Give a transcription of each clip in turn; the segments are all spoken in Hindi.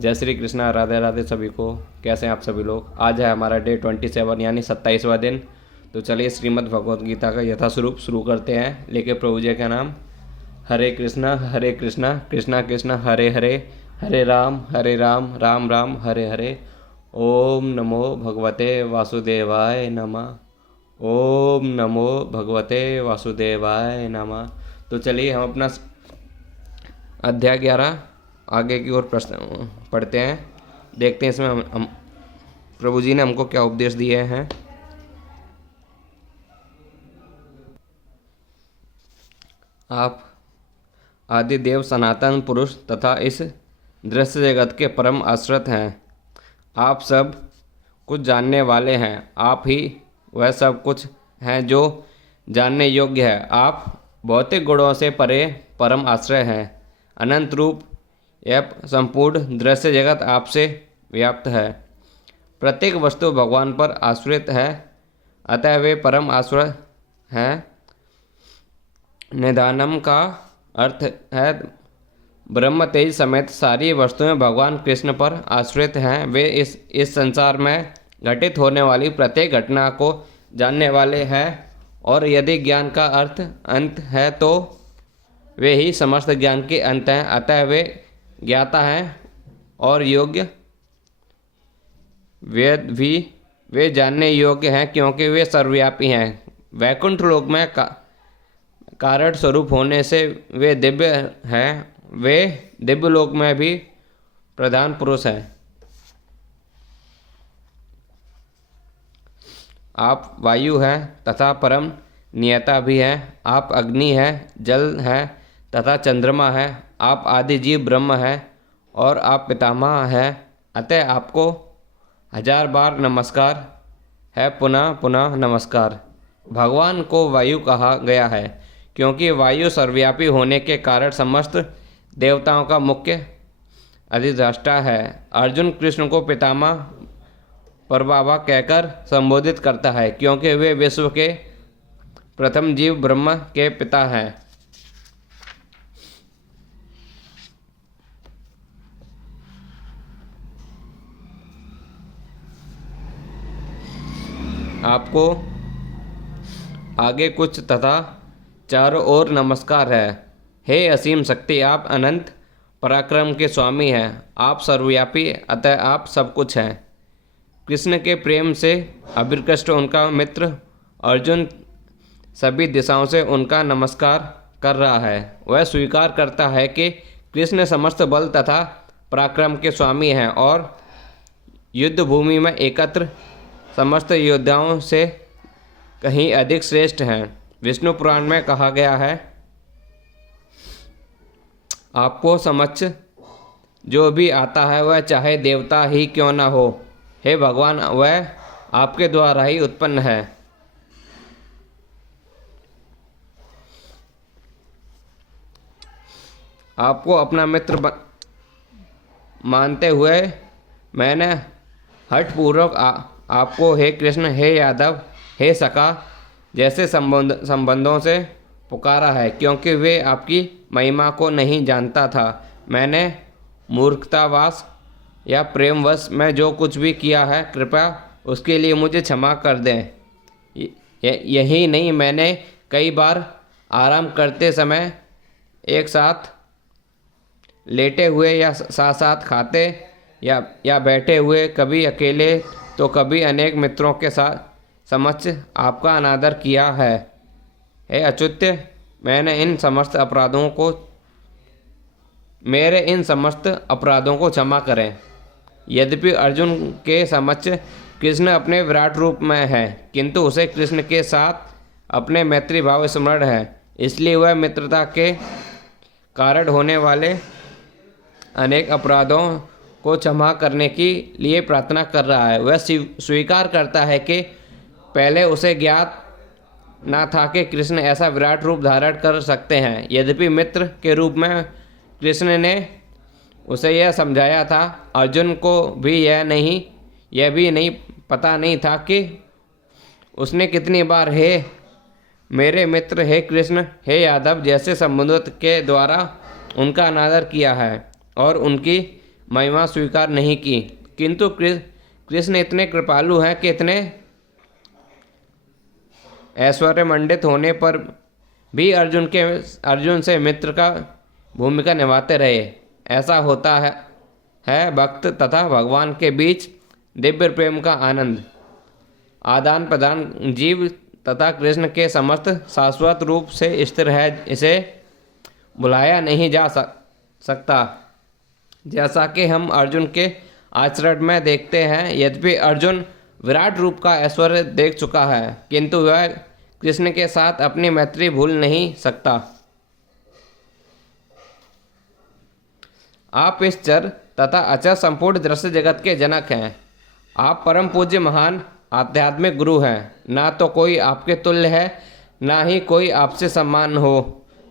जय श्री कृष्णा, राधे राधे सभी को। कैसे हैं आप सभी लोग। आज है हमारा डे 27 यानी 27वां दिन। तो चलिए श्रीमद् भगवद गीता का यथास्वरूप शुरू करते हैं। लेके प्रभु जी का नाम। हरे कृष्णा कृष्णा कृष्णा हरे हरे, हरे राम राम राम हरे हरे। ओम नमो भगवते वासुदेवाय नमः। ओम नमो भगवते वासुदेवाय नमः। तो चलिए हम अपना अध्याय 11 आगे की ओर प्रश्न पढ़ते हैं। देखते हैं इसमें हम प्रभु जी ने हमको क्या उपदेश दिए हैं। आप आदि देव सनातन पुरुष तथा इस दृश्य जगत के परम आश्रित हैं। आप सब कुछ जानने वाले हैं। आप ही वह सब कुछ हैं जो जानने योग्य है। आप भौतिक गुणों से परे परम आश्रय हैं। अनंत रूप यह संपूर्ण दृश्य जगत आपसे व्याप्त है। प्रत्येक वस्तु भगवान पर आश्रित है, अतः वे परम आश्रय हैं। निधानम का अर्थ है ब्रह्म तेज समेत सारी वस्तुएं भगवान कृष्ण पर आश्रित हैं। वे इस संसार में घटित होने वाली प्रत्येक घटना को जानने वाले हैं, और यदि ज्ञान का अर्थ अंत है तो वे ही समस्त ज्ञान के अंत हैं। अतः वे ज्ञाता हैं और योग्य वेद भी वे जानने योग्य हैं, क्योंकि वे सर्वव्यापी हैं। वैकुंठ लोक में कारण स्वरूप होने से वे दिव्य हैं। वे दिव्य लोक में भी प्रधान पुरुष हैं। आप वायु हैं तथा परम नियता भी हैं। आप अग्नि हैं, जल हैं तथा चंद्रमा हैं। आप आदि जीव ब्रह्म हैं और आप पितामह हैं। अतः आपको 1000 बार नमस्कार है, पुनः पुनः नमस्कार। भगवान को वायु कहा गया है, क्योंकि वायु सर्वव्यापी होने के कारण समस्त देवताओं का मुख्य अधिष्ठाता है। अर्जुन कृष्ण को पितामह परबाबा कहकर संबोधित करता है, क्योंकि वे विश्व के प्रथम जीव ब्रह्म के पिता हैं। आपको आगे कुछ तथा चारों ओर नमस्कार है। हे असीम शक्ति, आप अनंत पराक्रम के स्वामी हैं। आप सर्वव्यापी, अतः आप सब कुछ हैं। कृष्ण के प्रेम से अभिकृष्ट उनका मित्र अर्जुन सभी दिशाओं से उनका नमस्कार कर रहा है। वह स्वीकार करता है कि कृष्ण समस्त बल तथा पराक्रम के स्वामी हैं और युद्ध भूमि में एकत्र समस्त योद्धाओं से कहीं अधिक श्रेष्ठ हैं। विष्णु पुराण में कहा गया है, आपको समक्ष जो भी आता है वह चाहे देवता ही क्यों न हो, हे भगवान, वह आपके द्वारा ही उत्पन्न है। आपको अपना मित्र मानते हुए मैंने हठपूर्वक आपको हे कृष्ण, हे यादव, हे सखा जैसे संबंधों से पुकारा है, क्योंकि वे आपकी महिमा को नहीं जानता था। मैंने मूर्खतावश या प्रेमवश में जो कुछ भी किया है, कृपया उसके लिए मुझे क्षमा कर दें। यही नहीं, मैंने कई बार आराम करते समय, एक साथ लेटे हुए या साथ साथ खाते या बैठे हुए, कभी अकेले तो कभी अनेक मित्रों के साथ समक्ष आपका अनादर किया है। हे अच्युत्य, मेरे इन समस्त अपराधों को क्षमा करें। यद्यपि अर्जुन के समक्ष कृष्ण अपने विराट रूप में है, किंतु उसे कृष्ण के साथ अपने मैत्री भाव स्मरण है, इसलिए वह मित्रता के कारण होने वाले अनेक अपराधों को क्षमा करने के लिए प्रार्थना कर रहा है। वह स्वीकार करता है कि पहले उसे ज्ञात ना था कि कृष्ण ऐसा विराट रूप धारण कर सकते हैं। यद्यपि मित्र के रूप में कृष्ण ने उसे यह समझाया था, अर्जुन को भी यह भी नहीं पता नहीं था कि उसने कितनी बार हे मेरे मित्र, हे कृष्ण, हे यादव जैसे संबोधित के द्वारा उनका अनादर किया है और उनकी महिमा स्वीकार नहीं की, किंतु कृष्ण इतने कृपालु हैं कि इतने ऐश्वर्यमंडित होने पर भी अर्जुन से मित्र का भूमिका निभाते रहे। ऐसा होता है भक्त तथा भगवान के बीच दिव्य प्रेम का आनंद। आदान प्रदान जीव तथा कृष्ण के समस्त शाश्वत रूप से स्थिर है, इसे बुलाया नहीं जा सकता। जैसा कि हम अर्जुन के आचरण में देखते हैं, यद्यपि अर्जुन विराट रूप का ऐश्वर्य देख चुका है, किंतु वह कृष्ण के साथ अपनी मैत्री भूल नहीं सकता। आप इस चर तथा अचर संपूर्ण दृश्य जगत के जनक हैं। आप परम पूज्य महान आध्यात्मिक गुरु हैं। ना तो कोई आपके तुल्य है, ना ही कोई आपसे सम्मान हो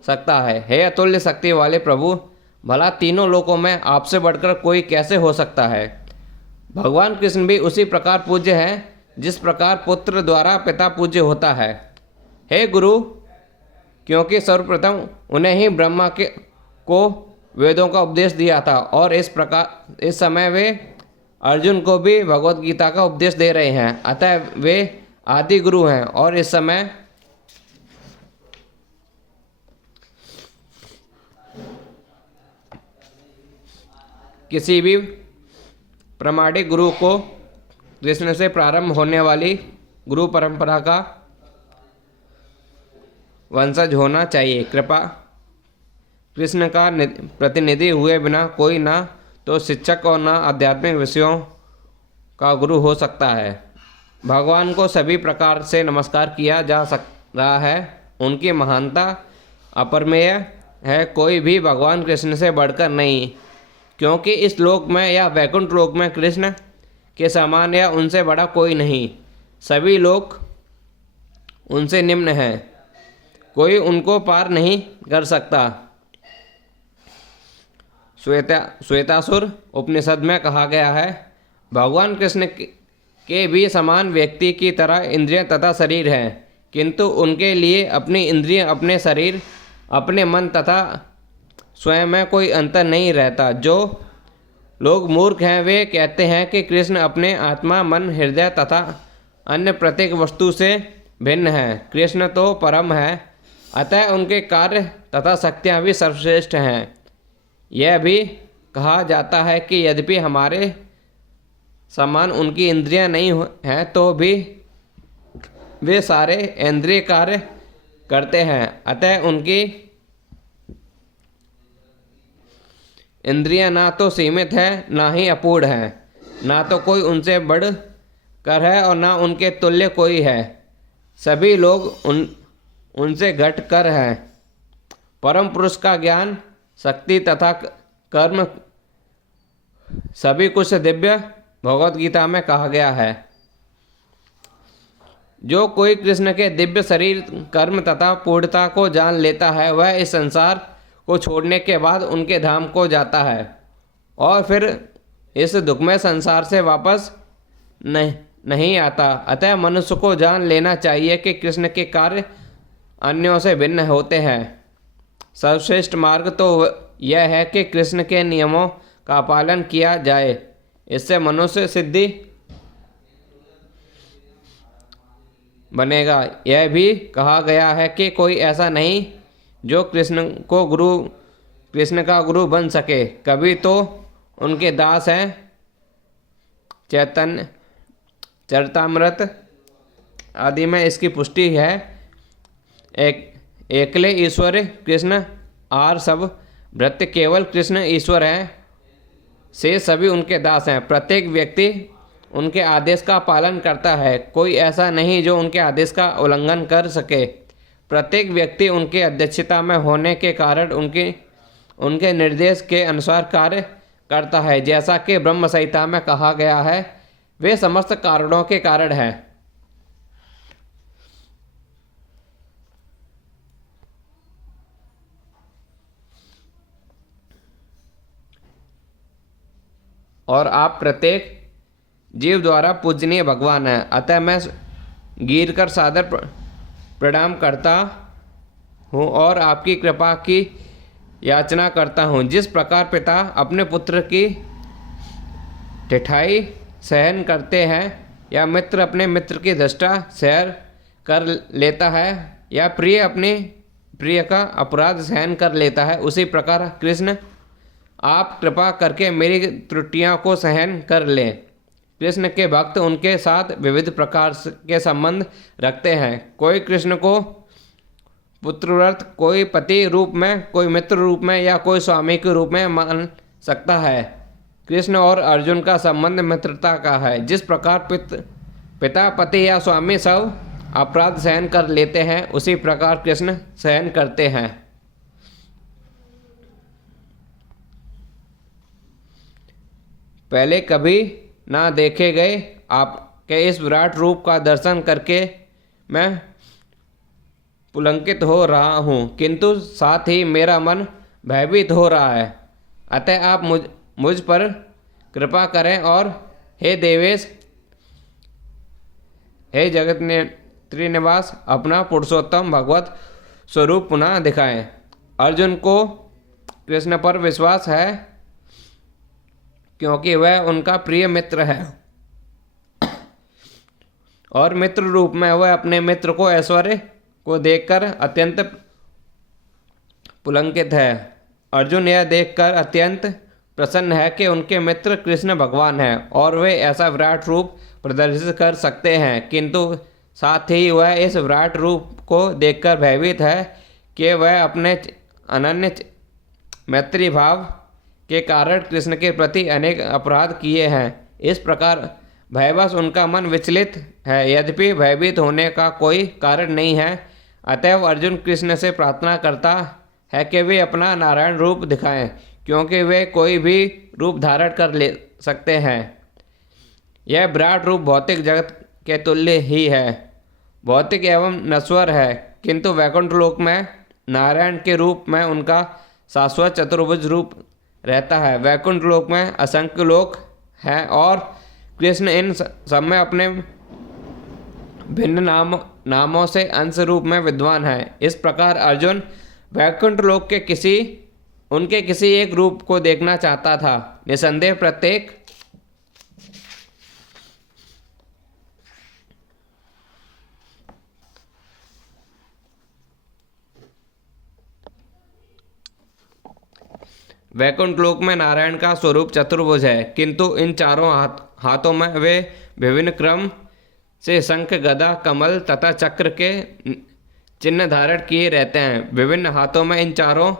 सकता है। हे अतुल्य शक्ति वाले प्रभु, भला तीनों लोकों में आपसे बढ़कर कोई कैसे हो सकता है। भगवान कृष्ण भी उसी प्रकार पूज्य हैं जिस प्रकार पुत्र द्वारा पिता पूज्य होता है। हे गुरु, क्योंकि सर्वप्रथम उन्हें ही ब्रह्मा को वेदों का उपदेश दिया था और इस समय वे अर्जुन को भी भगवत गीता का उपदेश दे रहे हैं। अतः वे आदि गुरु हैं और इस समय किसी भी प्रामाणिक गुरु को कृष्ण से प्रारंभ होने वाली गुरु परंपरा का वंशज होना चाहिए। कृपा कृष्ण का प्रतिनिधि हुए बिना कोई ना तो शिक्षक और ना आध्यात्मिक विषयों का गुरु हो सकता है। भगवान को सभी प्रकार से नमस्कार किया जा रहा है। उनकी महानता अपरमेय है, कोई भी भगवान कृष्ण से बढ़कर नहीं, क्योंकि इस लोक में या वैकुंठ लोक में कृष्ण के समान या उनसे बड़ा कोई नहीं। सभी लोग उनसे निम्न हैं, कोई उनको पार नहीं कर सकता। श्वेतासुर उपनिषद में कहा गया है, भगवान कृष्ण के भी समान व्यक्ति की तरह इंद्रियां तथा शरीर हैं, किंतु उनके लिए अपनी इंद्रियां, अपने शरीर, अपने मन तथा स्वयं में कोई अंतर नहीं रहता। जो लोग मूर्ख हैं वे कहते हैं कि कृष्ण अपने आत्मा, मन, हृदय तथा अन्य प्रत्येक वस्तु से भिन्न हैं। कृष्ण तो परम है, अतः उनके कार्य तथा शक्तियाँ भी सर्वश्रेष्ठ हैं। यह भी कहा जाता है कि यद्यपि हमारे समान उनकी इंद्रियां नहीं हैं तो भी वे सारे इंद्रिय कार्य करते हैं। अतः उनकी इंद्रियां ना तो सीमित है, ना ही अपूर्ण है, ना तो कोई उनसे बढ़ कर है और ना उनके तुल्य कोई है। सभी लोग उनसे घट कर हैं। परम पुरुष का ज्ञान, शक्ति तथा कर्म सभी कुछ दिव्य भगवत गीता में कहा गया है। जो कोई कृष्ण के दिव्य शरीर, कर्म तथा पूर्णता को जान लेता है, वह इस संसार को छोड़ने के बाद उनके धाम को जाता है और फिर इस दुखमय संसार से वापस नहीं आता। अतः मनुष्य को जान लेना चाहिए कि कृष्ण के कार्य अन्यों से भिन्न होते हैं। सर्वश्रेष्ठ मार्ग तो यह है कि कृष्ण के नियमों का पालन किया जाए, इससे मनुष्य सिद्धि बनेगा। यह भी कहा गया है कि कोई ऐसा नहीं जो कृष्ण का गुरु बन सके। कभी तो उनके दास हैं। चैतन्य चरितामृत आदि में इसकी पुष्टि है। एकले ईश्वर कृष्ण आर सब भृत्य, केवल कृष्ण ईश्वर हैं, से सभी उनके दास हैं। प्रत्येक व्यक्ति उनके आदेश का पालन करता है, कोई ऐसा नहीं जो उनके आदेश का उल्लंघन कर सके। प्रत्येक व्यक्ति उनके अध्यक्षता में होने के कारण उनके निर्देश के अनुसार कार्य करता है। जैसा कि ब्रह्म संहिता में कहा गया है, वे समस्त कारणों के कारण हैं। और आप प्रत्येक जीव द्वारा पूजनीय भगवान हैं। अतः मैं गिर कर सादर प्रणाम करता हूँ और आपकी कृपा की याचना करता हूँ। जिस प्रकार पिता अपने पुत्र की ठिठाई सहन करते हैं, या मित्र अपने मित्र की दृष्टा सहन कर लेता है, या प्रिय अपने प्रिय का अपराध सहन कर लेता है, उसी प्रकार कृष्ण आप कृपा करके मेरी त्रुटियों को सहन कर लें। कृष्ण के भक्त उनके साथ विविध प्रकार के संबंध रखते हैं। कोई कृष्ण को पुत्रव्रत, कोई पति रूप में, कोई मित्र रूप में, या कोई स्वामी के रूप में मान सकता है। कृष्ण और अर्जुन का संबंध मित्रता का है। जिस प्रकार पिता, पति या स्वामी सब अपराध सहन कर लेते हैं, उसी प्रकार कृष्ण सहन करते हैं। पहले कभी ना देखे गए आपके इस विराट रूप का दर्शन करके मैं पुलंकित हो रहा हूँ, किंतु साथ ही मेरा मन भयभीत हो रहा है। अतः आप मुझ पर कृपा करें और हे देवेश, हे जगत त्रिनिवास, अपना पुरुषोत्तम भगवत स्वरूप पुनः दिखाएं। अर्जुन को कृष्ण पर विश्वास है, क्योंकि वह उनका प्रिय मित्र है, और मित्र रूप में वह अपने मित्र को ऐश्वर्य को देखकर अत्यंत पुलंकित है। अर्जुन यह देखकर अत्यंत प्रसन्न है कि उनके मित्र कृष्ण भगवान हैं और वे ऐसा विराट रूप प्रदर्शित कर सकते हैं, किंतु साथ ही वह इस विराट रूप को देखकर भयभीत है कि वह अपने अनन्य मैत्री भाव के कारण कृष्ण के प्रति अनेक अपराध किए हैं। इस प्रकार भयवश उनका मन विचलित है, यद्यपि भयभीत होने का कोई कारण नहीं है। अतएव अर्जुन कृष्ण से प्रार्थना करता है कि वे अपना नारायण रूप दिखाएं, क्योंकि वे कोई भी रूप धारण कर ले सकते हैं। यह विराट रूप भौतिक जगत के तुल्य ही है, भौतिक एवं नश्वर है, किंतु वैकुंठ लोक में नारायण के रूप में उनका शाश्वत चतुर्भुज रूप रहता है। वैकुंठ लोक में असंख्य लोक हैं और कृष्ण इन सब में अपने भिन्न नामों से अंश रूप में विद्वान है। इस प्रकार अर्जुन वैकुंठ लोक के उनके किसी एक रूप को देखना चाहता था। निसंदेह प्रत्येक वैकुंठ लोक में नारायण का स्वरूप चतुर्भुज है, किंतु इन चारों हाथों में वे विभिन्न क्रम से शंख, गदा, कमल तथा चक्र के चिन्ह धारण किए रहते हैं। विभिन्न हाथों में इन चारों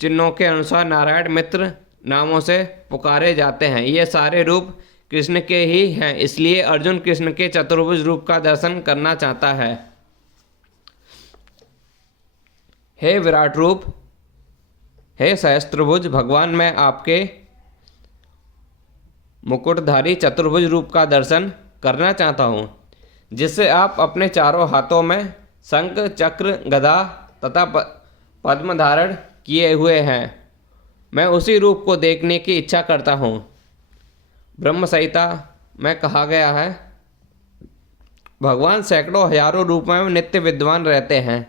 चिन्हों के अनुसार नारायण मित्र नामों से पुकारे जाते हैं। ये सारे रूप कृष्ण के ही हैं, इसलिए अर्जुन कृष्ण के चतुर्भुज रूप का दर्शन करना चाहता है। हे विराट रूप, हे सहस्त्रभुज भगवान, मैं आपके मुकुटधारी चतुर्भुज रूप का दर्शन करना चाहता हूँ, जिससे आप अपने चारों हाथों में शंख, चक्र, गदा तथा पद्म धारण किए हुए हैं। मैं उसी रूप को देखने की इच्छा करता हूँ। ब्रह्म संहिता में कहा गया है, भगवान सैकड़ों हजारों रूपों में नित्य विद्वान रहते हैं,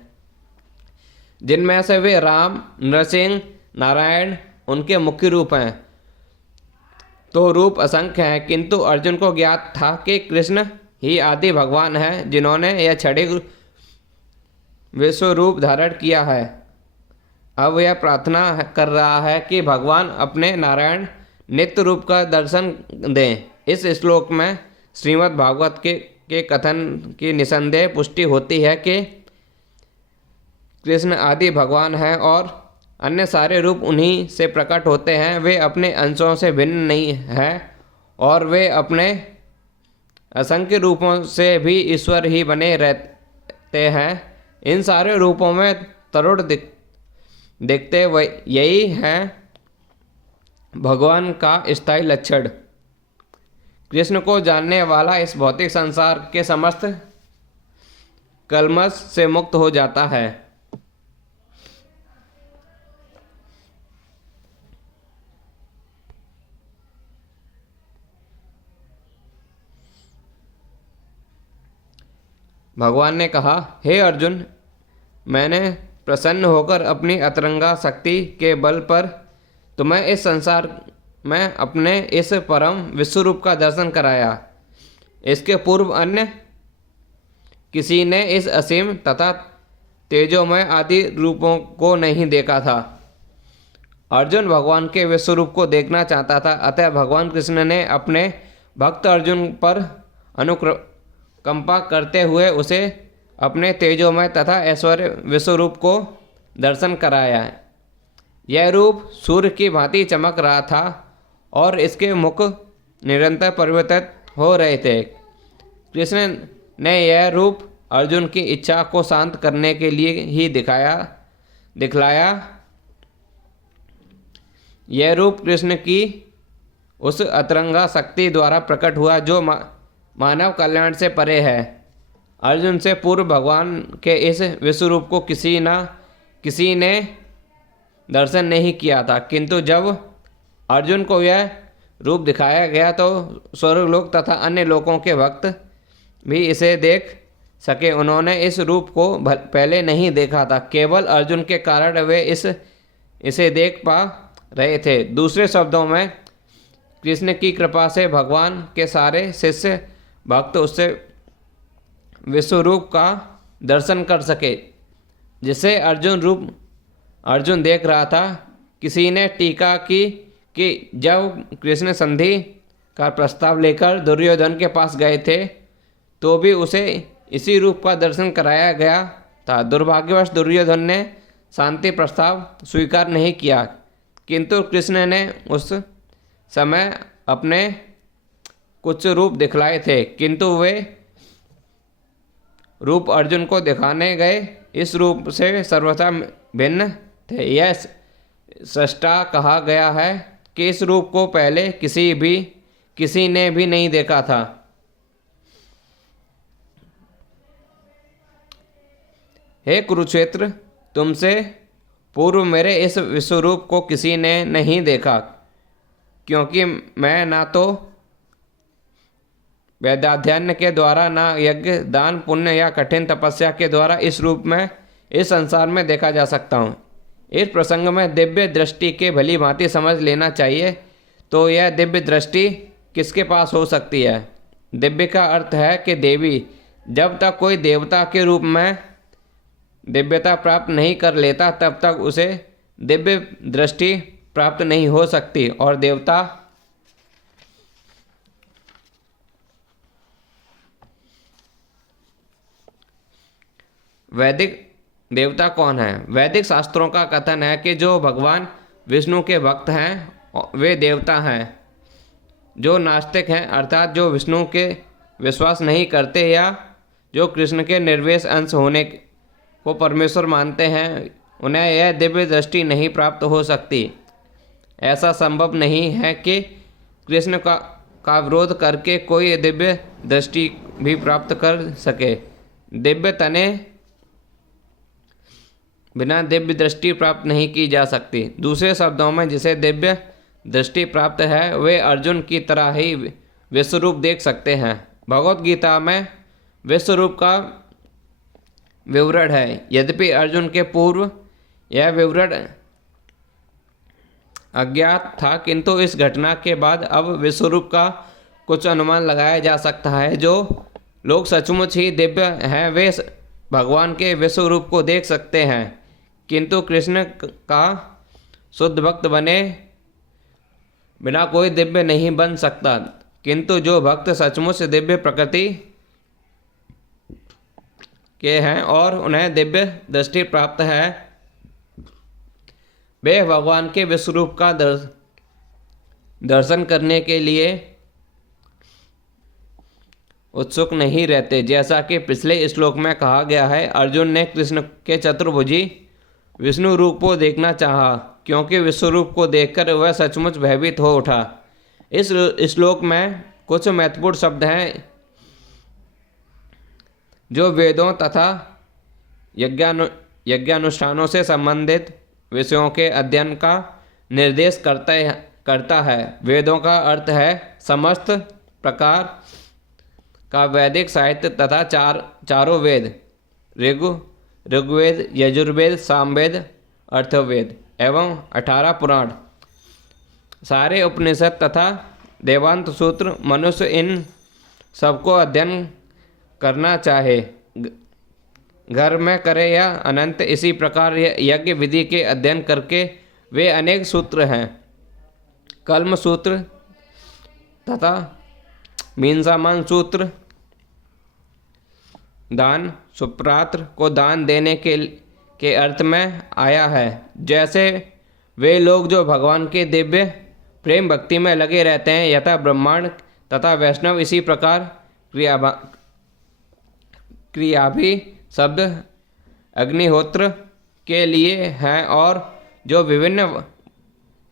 जिनमें से वे राम, नरसिंह, नारायण उनके मुख्य रूप हैं। तो रूप असंख्य हैं, किंतु अर्जुन को ज्ञात था कि कृष्ण ही आदि भगवान हैं, जिन्होंने यह छठे विश्व रूप धारण किया है। अब यह प्रार्थना कर रहा है कि भगवान अपने नारायण नित्य रूप का दर्शन दें। इस श्लोक में श्रीमद् भागवत के कथन की निसंदेह पुष्टि होती है कि कृष्ण आदि भगवान हैं और अन्य सारे रूप उन्हीं से प्रकट होते हैं। वे अपने अंशों से भिन्न नहीं हैं और वे अपने असंख्य रूपों से भी ईश्वर ही बने रहते हैं। इन सारे रूपों में तरुण दिखते यही है भगवान का स्थायी लक्षण। कृष्ण को जानने वाला इस भौतिक संसार के समस्त कलमश से मुक्त हो जाता है। भगवान ने कहा, हे अर्जुन, मैंने प्रसन्न होकर अपनी अतरंगा शक्ति के बल पर तुम्हें इस संसार में अपने इस परम विश्वरूप का दर्शन कराया। इसके पूर्व अन्य किसी ने इस असीम तथा तेजोमय आदि रूपों को नहीं देखा था। अर्जुन भगवान के विश्वरूप को देखना चाहता था, अतः भगवान कृष्ण ने अपने भक्त अर्जुन पर अनुकंपा करते हुए उसे अपने तेजोमय तथा ऐश्वर्य विश्वरूप को दर्शन कराया। यह रूप सूर्य की भांति चमक रहा था और इसके मुख निरंतर परिवर्तित हो रहे थे। कृष्ण ने यह रूप अर्जुन की इच्छा को शांत करने के लिए ही दिखलाया। यह रूप कृष्ण की उस अतरंगा शक्ति द्वारा प्रकट हुआ जो मानव कल्याण से परे है। अर्जुन से पूर्व भगवान के इस विश्वरूप को किसी ने दर्शन नहीं किया था, किंतु जब अर्जुन को यह रूप दिखाया गया तो स्वर्गलोक तथा अन्य लोकों के भक्त भी इसे देख सके। उन्होंने इस रूप को पहले नहीं देखा था, केवल अर्जुन के कारण वे इसे देख पा रहे थे। दूसरे शब्दों में कृष्ण की कृपा से भगवान के सारे शिष्य भक्त उससे विश्वरूप का दर्शन कर सके, जिसे अर्जुन देख रहा था। किसी ने टीका की कि जब कृष्ण संधि का प्रस्ताव लेकर दुर्योधन के पास गए थे तो भी उसे इसी रूप का दर्शन कराया गया था। दुर्भाग्यवश दुर्योधन ने शांति प्रस्ताव स्वीकार नहीं किया, किंतु कृष्ण ने उस समय अपने कुछ रूप दिखलाए थे, किंतु वे रूप अर्जुन को दिखाने गए इस रूप से सर्वथा भिन्न थे। यह सृष्टा कहा गया है कि इस रूप को पहले किसी ने भी नहीं देखा था। हे कुरुक्षेत्र, तुमसे पूर्व मेरे इस विश्वरूप को किसी ने नहीं देखा, क्योंकि मैं ना तो वेदाध्ययन के द्वारा, ना यज्ञ दान पुण्य या कठिन तपस्या के द्वारा इस रूप में इस संसार में देखा जा सकता हूँ। इस प्रसंग में दिव्य दृष्टि के भली भांति समझ लेना चाहिए। तो यह दिव्य दृष्टि किसके पास हो सकती है? दिव्य का अर्थ है कि देवी। जब तक कोई देवता के रूप में दिव्यता प्राप्त नहीं कर लेता तब तक उसे दिव्य दृष्टि प्राप्त नहीं हो सकती। और देवता वैदिक देवता कौन है? वैदिक शास्त्रों का कथन है कि जो भगवान विष्णु के भक्त हैं वे देवता हैं। जो नास्तिक हैं, अर्थात जो विष्णु के विश्वास नहीं करते या जो कृष्ण के निर्वेश अंश होने को परमेश्वर मानते हैं, उन्हें यह दिव्य दृष्टि नहीं प्राप्त हो सकती। ऐसा संभव नहीं है कि कृष्ण का विरोध करके कोई दिव्य दृष्टि भी प्राप्त कर सके। दिव्य तने बिना दिव्य दृष्टि प्राप्त नहीं की जा सकती। दूसरे शब्दों में, जिसे दिव्य दृष्टि प्राप्त है वे अर्जुन की तरह ही विश्वरूप देख सकते हैं। भगवत गीता में विश्वरूप का विवरण है। यद्यपि अर्जुन के पूर्व यह विवरण अज्ञात था, किंतु इस घटना के बाद अब विश्वरूप का कुछ अनुमान लगाया जा सकता है। जो लोग सचमुच ही दिव्य हैं वे भगवान के विश्वरूप को देख सकते हैं, किंतु कृष्ण का शुद्ध भक्त बने बिना कोई दिव्य नहीं बन सकता। किंतु जो भक्त सचमुच दिव्य प्रकृति के हैं और उन्हें दिव्य दृष्टि प्राप्त है, वे भगवान के विश्वरूप का दर्शन करने के लिए उत्सुक नहीं रहते। जैसा कि पिछले श्लोक में कहा गया है, अर्जुन ने कृष्ण के चतुर्भुजी विष्णु रूप को देखना चाहा, क्योंकि विश्वरूप को देखकर वह सचमुच भयभीत हो उठा। इस श्लोक में कुछ महत्वपूर्ण शब्द हैं जो वेदों तथा यज्ञानुष्ठानों से संबंधित विषयों के अध्ययन का निर्देश करता है। वेदों का अर्थ है समस्त प्रकार का वैदिक साहित्य तथा चारों वेद, ऋग्वेद, यजुर्वेद, सामवेद, अथर्ववेद एवं 18 पुराण। सारे उपनिषद तथा देवांत सूत्र मनुष्य इन सबको अध्ययन करना चाहे, घर में करे या अनंत, इसी प्रकार यज्ञ विधि के अध्ययन करके वे अनेक सूत्र हैं, कल्म सूत्र तथा मीनसामान सूत्र, दान सुप्रात्र को दान देने के अर्थ में आया है। जैसे वे लोग जो भगवान के दिव्य प्रेम भक्ति में लगे रहते हैं, यथा ब्रह्मांड तथा वैष्णव, इसी प्रकार क्रिया भी शब्द अग्निहोत्र के लिए हैं, और जो विभिन्न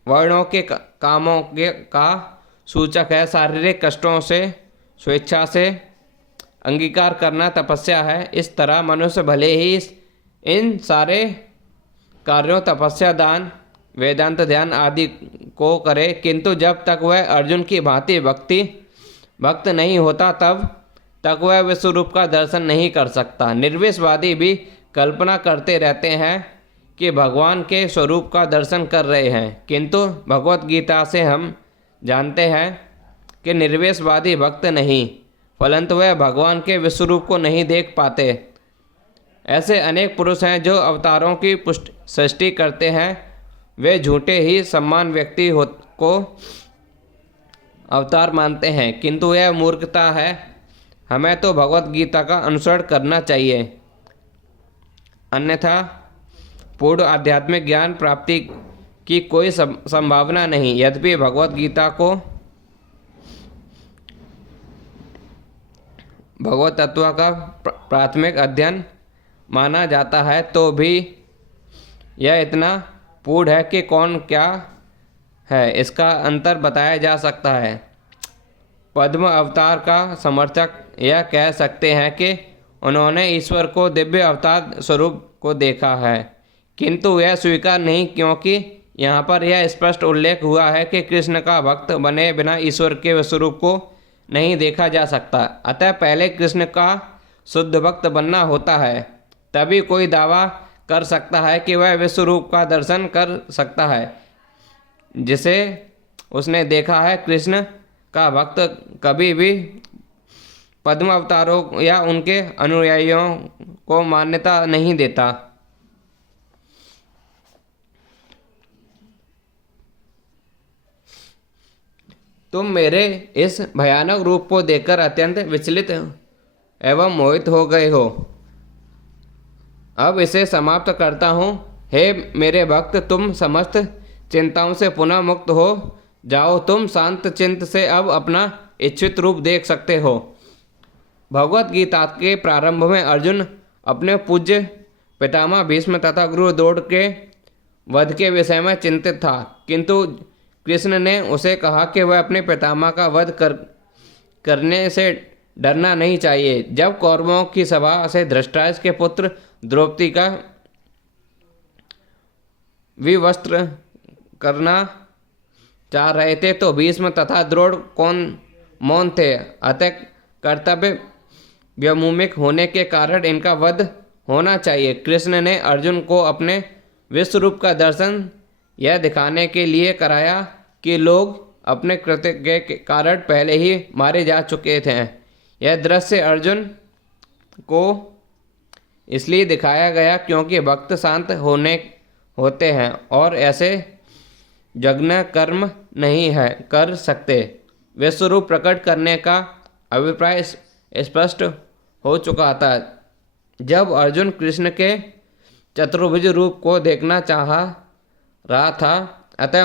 वर्णों के कामों का सूचक है। शारीरिक कष्टों से स्वेच्छा से अंगीकार करना तपस्या है। इस तरह मनुष्य भले ही इन सारे कार्यों तपस्या, दान, वेदांत, ध्यान आदि को करे, किंतु जब तक वह अर्जुन की भांति भक्त नहीं होता तब तक वह विश्वरूप का दर्शन नहीं कर सकता। निर्विशवादी भी कल्पना करते रहते हैं कि भगवान के स्वरूप का दर्शन कर रहे हैं, किंतु भगवत गीता से हम जानते हैं कि निर्विशवादी भक्त नहीं, परंतु वह भगवान के विश्वरूप को नहीं देख पाते। ऐसे अनेक पुरुष हैं जो अवतारों की सृष्टि करते हैं, वे झूठे ही सम्मान व्यक्ति को अवतार मानते हैं, किंतु यह मूर्खता है। हमें तो भगवत गीता का अनुसरण करना चाहिए, अन्यथा पूर्ण आध्यात्मिक ज्ञान प्राप्ति की कोई संभावना नहीं। यद्यपि भगवत गीता को भगवत तत्व का प्राथमिक अध्ययन माना जाता है, तो भी यह इतना पूर्ण है कि कौन क्या है इसका अंतर बताया जा सकता है। पद्म अवतार का समर्थक यह कह सकते हैं कि उन्होंने ईश्वर को दिव्य अवतार स्वरूप को देखा है, किंतु यह स्वीकार नहीं, क्योंकि यहाँ पर यह स्पष्ट उल्लेख हुआ है कि कृष्ण का भक्त बने बिना ईश्वर के स्वरूप को नहीं देखा जा सकता। अतः पहले कृष्ण का शुद्ध भक्त बनना होता है, तभी कोई दावा कर सकता है कि वह विश्वरूप का दर्शन कर सकता है जिसे उसने देखा है। कृष्ण का भक्त कभी भी पद्म अवतारों या उनके अनुयायियों को मान्यता नहीं देता। तुम मेरे इस भयानक रूप को देखकर अत्यंत विचलित एवं मोहित हो गए हो। अब इसे समाप्त करता हूँ। हे मेरे भक्त, तुम समस्त चिंताओं से पुनः मुक्त हो जाओ। तुम शांत चित्त से अब अपना इच्छित रूप देख सकते हो। भगवत गीता के प्रारंभ में अर्जुन अपने पूज्य पितामह भीष्म तथा गुरु द्रोण के वध के विषय में चिंतित था, किंतु कृष्ण ने उसे कहा कि वह अपने पितामह का वध करने से डरना नहीं चाहिए। जब कौरवों की सभा से धृतराष्ट्र के पुत्र द्रौपदी का विवस्त्र करना चाह रहे थे तो भीष्म तथा द्रोण मौन थे। अतः कर्तव्य व्योमुख होने के कारण इनका वध होना चाहिए। कृष्ण ने अर्जुन को अपने विश्वरूप का दर्शन यह दिखाने के लिए कराया कि लोग अपने कृत्य के कारण पहले ही मारे जा चुके थे। यह दृश्य अर्जुन को इसलिए दिखाया गया क्योंकि भक्त शांत होते हैं और ऐसे जघन्य कर्म नहीं है कर सकते। विश्वरूप प्रकट करने का अभिप्राय स्पष्ट हो चुका था जब अर्जुन कृष्ण के चतुर्भुज रूप को देखना चाह रहा था। अतः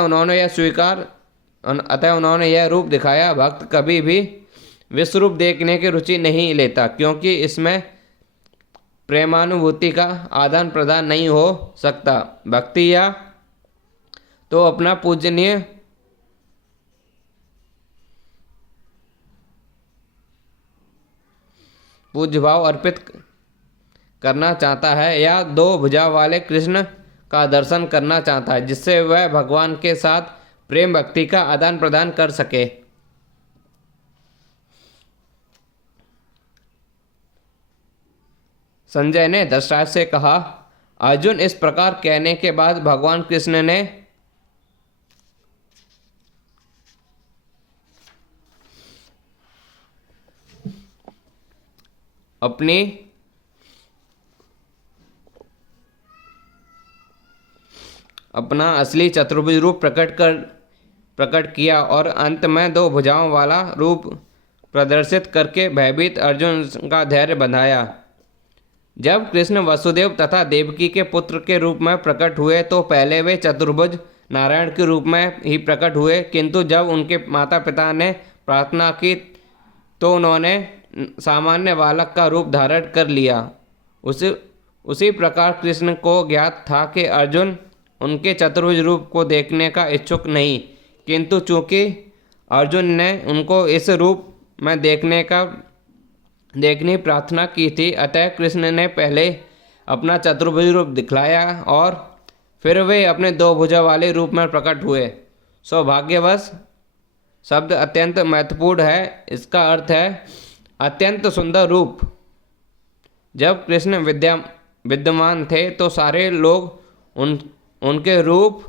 उन्होंने यह रूप दिखाया। भक्त कभी भी विश्वरूप देखने की रुचि नहीं लेता, क्योंकि इसमें प्रेमानुभूति का आदान प्रदान नहीं हो सकता। भक्ति या तो अपना पूजनीय पूज्य भाव अर्पित करना चाहता है, या दो भुजा वाले कृष्ण का दर्शन करना चाहता है, जिससे वह भगवान के साथ प्रेम भक्ति का आदान प्रदान कर सके। संजय ने धृतराष्ट्र से कहा। अर्जुन इस प्रकार कहने के बाद भगवान कृष्ण ने अपना असली चतुर्भुज रूप प्रकट किया और अंत में 2 भुजाओं वाला रूप प्रदर्शित करके भयभीत अर्जुन का धैर्य बंधाया। जब कृष्ण वसुदेव तथा देवकी के पुत्र के रूप में प्रकट हुए तो पहले वे चतुर्भुज नारायण के रूप में ही प्रकट हुए, किंतु जब उनके माता पिता ने प्रार्थना की तो उन्होंने सामान्य बालक का रूप धारण कर लिया। उसी प्रकार कृष्ण को ज्ञात था कि अर्जुन उनके चतुर्भुज रूप को देखने का इच्छुक नहीं, किंतु चूंकि अर्जुन ने उनको इस रूप में देखने प्रार्थना की थी, अतः कृष्ण ने पहले अपना चतुर्भुज रूप दिखलाया और फिर वे अपने 2 भुजा वाले रूप में प्रकट हुए। सौभाग्यवश शब्द अत्यंत महत्वपूर्ण है। इसका अर्थ है अत्यंत सुंदर रूप। जब कृष्ण विद्यमान थे तो सारे लोग उनके रूप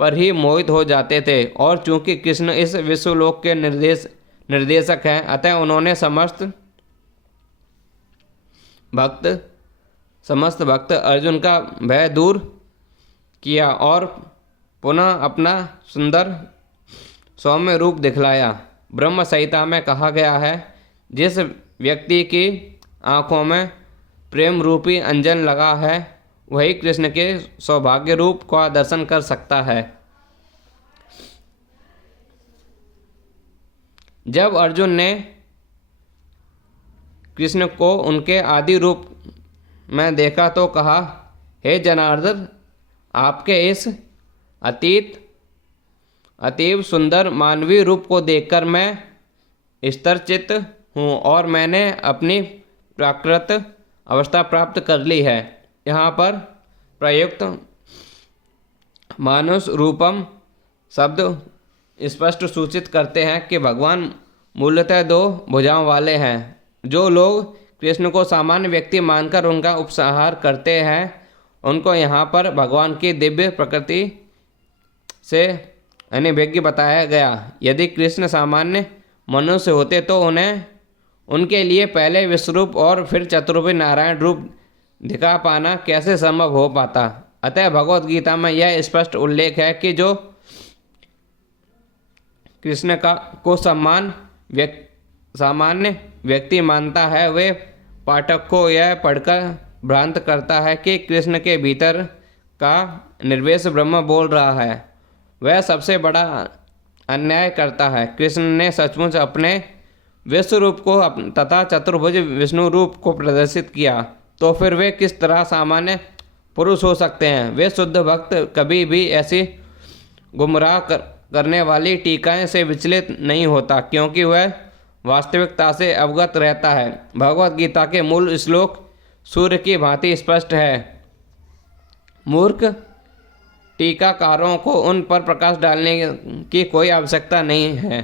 पर ही मोहित हो जाते थे, और चूंकि कृष्ण इस विश्वलोक के निर्देशक हैं, अतः उन्होंने समस्त भक्त अर्जुन का भय दूर किया और पुनः अपना सुंदर सौम्य रूप दिखलाया। ब्रह्म संहिता में कहा गया है, जिस व्यक्ति की आँखों में प्रेम रूपी अंजन लगा है वही कृष्ण के सौभाग्य रूप का दर्शन कर सकता है। जब अर्जुन ने कृष्ण को उनके आदि रूप में देखा तो कहा, हे जनार्दन, आपके इस अतीव सुंदर मानवीय रूप को देखकर मैं स्तरचित हूँ और मैंने अपनी प्राकृत अवस्था प्राप्त कर ली है। यहाँ पर प्रयुक्त मानुष रूपम शब्द स्पष्ट सूचित करते हैं कि भगवान मूलतः 2 भुजाओं वाले हैं। जो लोग कृष्ण को सामान्य व्यक्ति मानकर उनका उपसंहार करते हैं, उनको यहाँ पर भगवान की दिव्य प्रकृति से अनभिज्ञ बताया गया। यदि कृष्ण सामान्य मनुष्य होते तो उनके लिए पहले विश्वरूप और फिर चतुर्भुज नारायण रूप दिखा पाना कैसे संभव हो पाता। अतः भगवत गीता में यह स्पष्ट उल्लेख है कि जो कृष्ण को सामान्य व्यक्ति मानता है, वे पाठक को यह पढ़कर भ्रांत करता है कि कृष्ण के भीतर का निर्वेश ब्रह्म बोल रहा है। वह सबसे बड़ा अन्याय करता है। कृष्ण ने सचमुच अपने विश्व रूप को तथा चतुर्भुज विष्णु रूप को प्रदर्शित किया, तो फिर वे किस तरह सामान्य पुरुष हो सकते हैं। वे शुद्ध भक्त कभी भी ऐसी गुमराह करने वाली टीकाएं से विचलित नहीं होता, क्योंकि वह वास्तविकता से अवगत रहता है। भगवत गीता के मूल श्लोक सूर्य की भांति स्पष्ट है। मूर्ख टीकाकारों को उन पर प्रकाश डालने की कोई आवश्यकता नहीं है।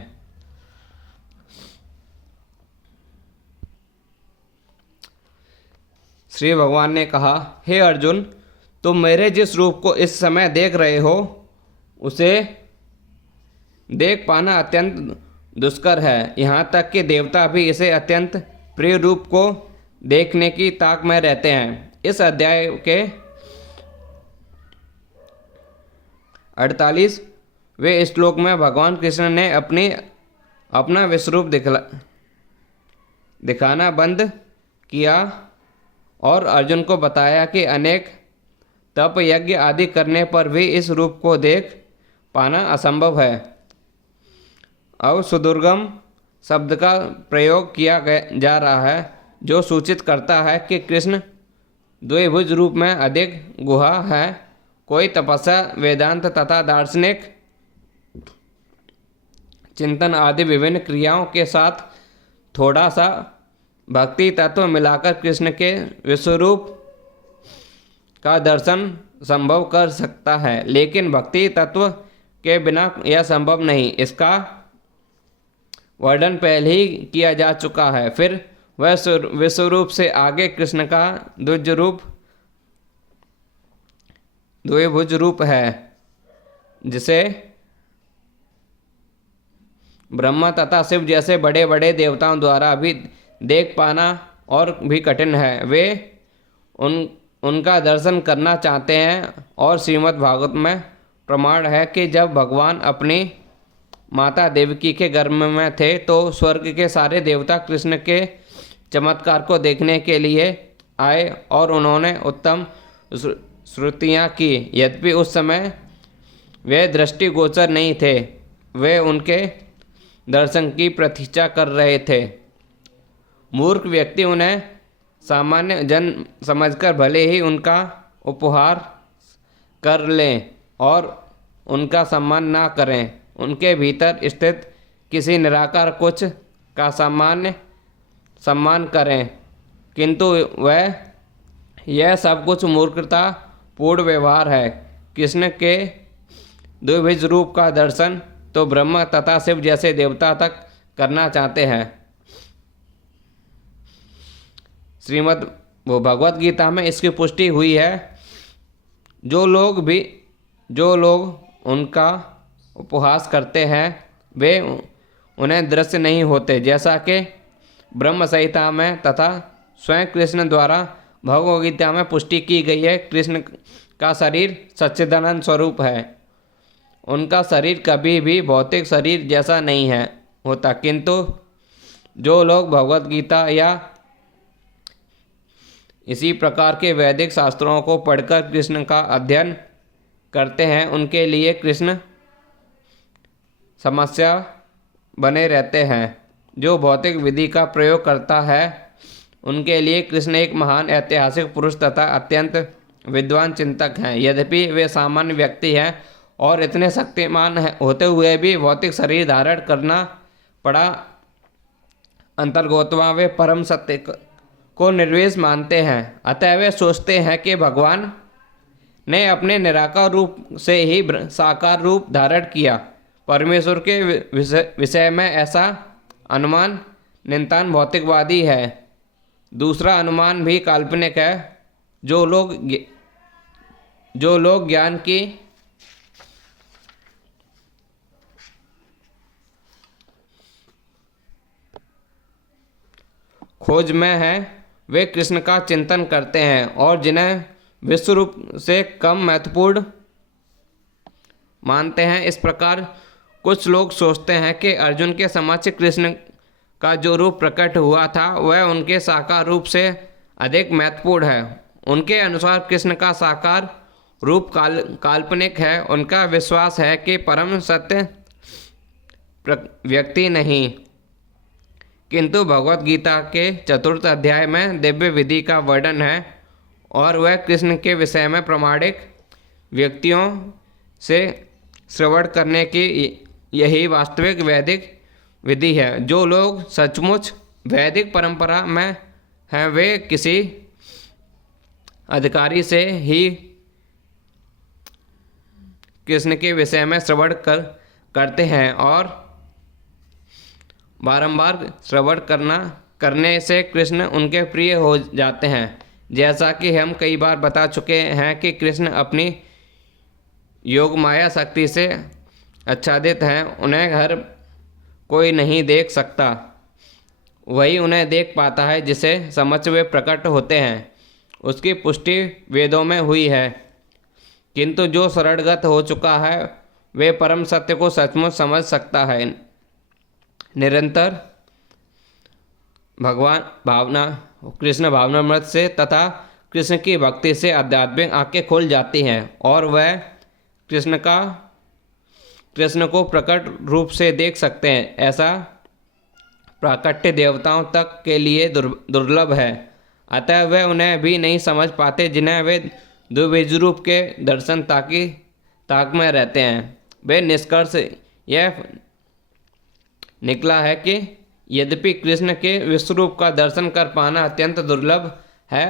श्री भगवान ने कहा, हे अर्जुन, तुम मेरे जिस रूप को इस समय देख रहे हो उसे देख पाना अत्यंत दुष्कर है। यहाँ तक कि देवता भी इसे अत्यंत प्रिय रूप को देखने की ताक में रहते हैं। इस अध्याय के 48वें श्लोक में भगवान कृष्ण ने अपना विश्वरूप दिखाना बंद किया और अर्जुन को बताया कि अनेक तप यज्ञ आदि करने पर भी इस रूप को देख पाना असंभव है। अब सुदुर्गम शब्द का प्रयोग किया जा रहा है, जो सूचित करता है कि कृष्ण द्विभुज रूप में अधिक गुहा है। कोई तपस्या, वेदांत तथा दार्शनिक चिंतन आदि विभिन्न क्रियाओं के साथ थोड़ा सा भक्ति तत्व मिलाकर कृष्ण के विश्वरूप का दर्शन संभव कर सकता है, लेकिन भक्ति तत्व के बिना यह संभव नहीं। इसका वर्णन पहले ही किया जा चुका है। फिर वह विश्वरूप से आगे कृष्ण का द्विभुज रूप है, जिसे ब्रह्मा तथा शिव जैसे बड़े बड़े देवताओं द्वारा भी देख पाना और भी कठिन है। वे उनका दर्शन करना चाहते हैं। और श्रीमद् भागवत में प्रमाण है कि जब भगवान अपनी माता देवकी के गर्भ में थे तो स्वर्ग के सारे देवता कृष्ण के चमत्कार को देखने के लिए आए और उन्होंने उत्तम श्रुतियाँ की। यद्यपि उस समय वे दृष्टिगोचर नहीं थे, वे उनके दर्शन की प्रतीक्षा कर रहे थे। मूर्ख व्यक्ति उन्हें सामान्य जन समझकर भले ही उनका उपहार कर लें और उनका सम्मान ना करें, उनके भीतर स्थित किसी निराकार कुछ का सामान्य सम्मान करें, किंतु वह यह सब कुछ मूर्खता पूर्ण व्यवहार है। कृष्ण के द्विभुज रूप का दर्शन तो ब्रह्मा तथा शिव जैसे देवता तक करना चाहते हैं। श्रीमद् भगवत गीता में इसकी पुष्टि हुई है। जो लोग उनका उपहास करते हैं वे उन्हें दृश्य नहीं होते, जैसा कि ब्रह्म संहिता में तथा स्वयं कृष्ण द्वारा भगवद गीता में पुष्टि की गई है। कृष्ण का शरीर सच्चिदानंद स्वरूप है। उनका शरीर कभी भी भौतिक शरीर जैसा नहीं है होता, किंतु जो लोग भगवद गीता या इसी प्रकार के वैदिक शास्त्रों को पढ़कर कृष्ण का अध्ययन करते हैं, उनके लिए कृष्ण समस्या बने रहते हैं। जो भौतिक विधि का प्रयोग करता है उनके लिए कृष्ण एक महान ऐतिहासिक पुरुष तथा अत्यंत विद्वान चिंतक हैं। यद्यपि वे सामान्य व्यक्ति हैं और इतने शक्तिमान होते हुए भी भौतिक शरीर धारण करना पड़ा, अंतर्गोत्वा वे परम सत्य को निर्विष मानते हैं। अतः वे सोचते हैं कि भगवान ने अपने निराकार रूप से ही साकार रूप धारण किया। परमेश्वर के विषय में ऐसा अनुमान नितांत भौतिकवादी है। दूसरा अनुमान भी काल्पनिक है। जो लोग ज्ञान की खोज में हैं वे कृष्ण का चिंतन करते हैं और जिन्हें विश्व रूप से कम महत्वपूर्ण मानते हैं। इस प्रकार कुछ लोग सोचते हैं कि अर्जुन के समक्ष कृष्ण का जो रूप प्रकट हुआ था वह उनके साकार रूप से अधिक महत्वपूर्ण है। उनके अनुसार कृष्ण का साकार रूप काल्पनिक है। उनका विश्वास है कि परम सत्य व्यक्ति नहीं, किंतु भगवत गीता के 4th अध्याय में दिव्य विधि का वर्णन है और वह कृष्ण के विषय में प्रामाणिक व्यक्तियों से श्रवण करने की यही वास्तविक वैदिक विधि है। जो लोग सचमुच वैदिक परंपरा में हैं वे किसी अधिकारी से ही कृष्ण के विषय में श्रवण करते हैं और बारंबार श्रवण करने से कृष्ण उनके प्रिय हो जाते हैं। जैसा कि हम कई बार बता चुके हैं कि कृष्ण अपनी योग माया शक्ति से आच्छादित हैं। उन्हें हर कोई नहीं देख सकता, वही उन्हें देख पाता है जिसे समझ वे प्रकट होते हैं। उसकी पुष्टि वेदों में हुई है। किंतु जो शरणगत हो चुका है वे परम सत्य को सचमुच समझ सकता है। निरंतर कृष्ण भावनामृत से तथा कृष्ण की भक्ति से आध्यात्मिक आंखें खुल जाती हैं और वह कृष्ण को प्रकट रूप से देख सकते हैं। ऐसा प्राकट्य देवताओं तक के लिए दुर्लभ है। अतः वे उन्हें भी नहीं समझ पाते जिन्हें वे द्विभुज रूप के दर्शन ताक में रहते हैं। वे निष्कर्ष यह निकला है कि यद्यपि कृष्ण के विश्वरूप का दर्शन कर पाना अत्यंत दुर्लभ है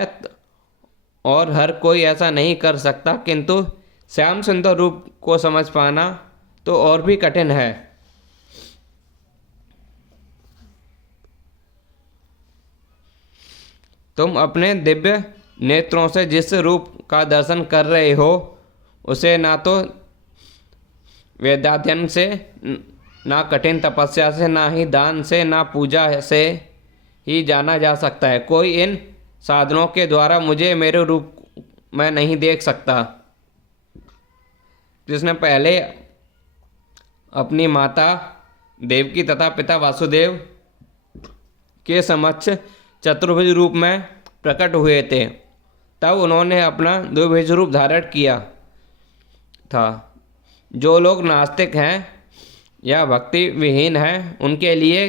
और हर कोई ऐसा नहीं कर सकता, किंतु श्याम सुंदर रूप को समझ पाना तो और भी कठिन है। तुम अपने दिव्य नेत्रों से जिस रूप का दर्शन कर रहे हो उसे ना तो वेदाध्ययन से, ना कठिन तपस्या से, ना ही दान से, ना पूजा से ही जाना जा सकता है। कोई इन साधनों के द्वारा मुझे मेरे रूप में नहीं देख सकता। कृष्ण पहले अपनी माता देवकी तथा पिता वासुदेव के समक्ष चतुर्भुज रूप में प्रकट हुए थे। तब उन्होंने अपना द्विभुज रूप धारण किया था। जो लोग नास्तिक हैं या भक्ति विहीन हैं, उनके लिए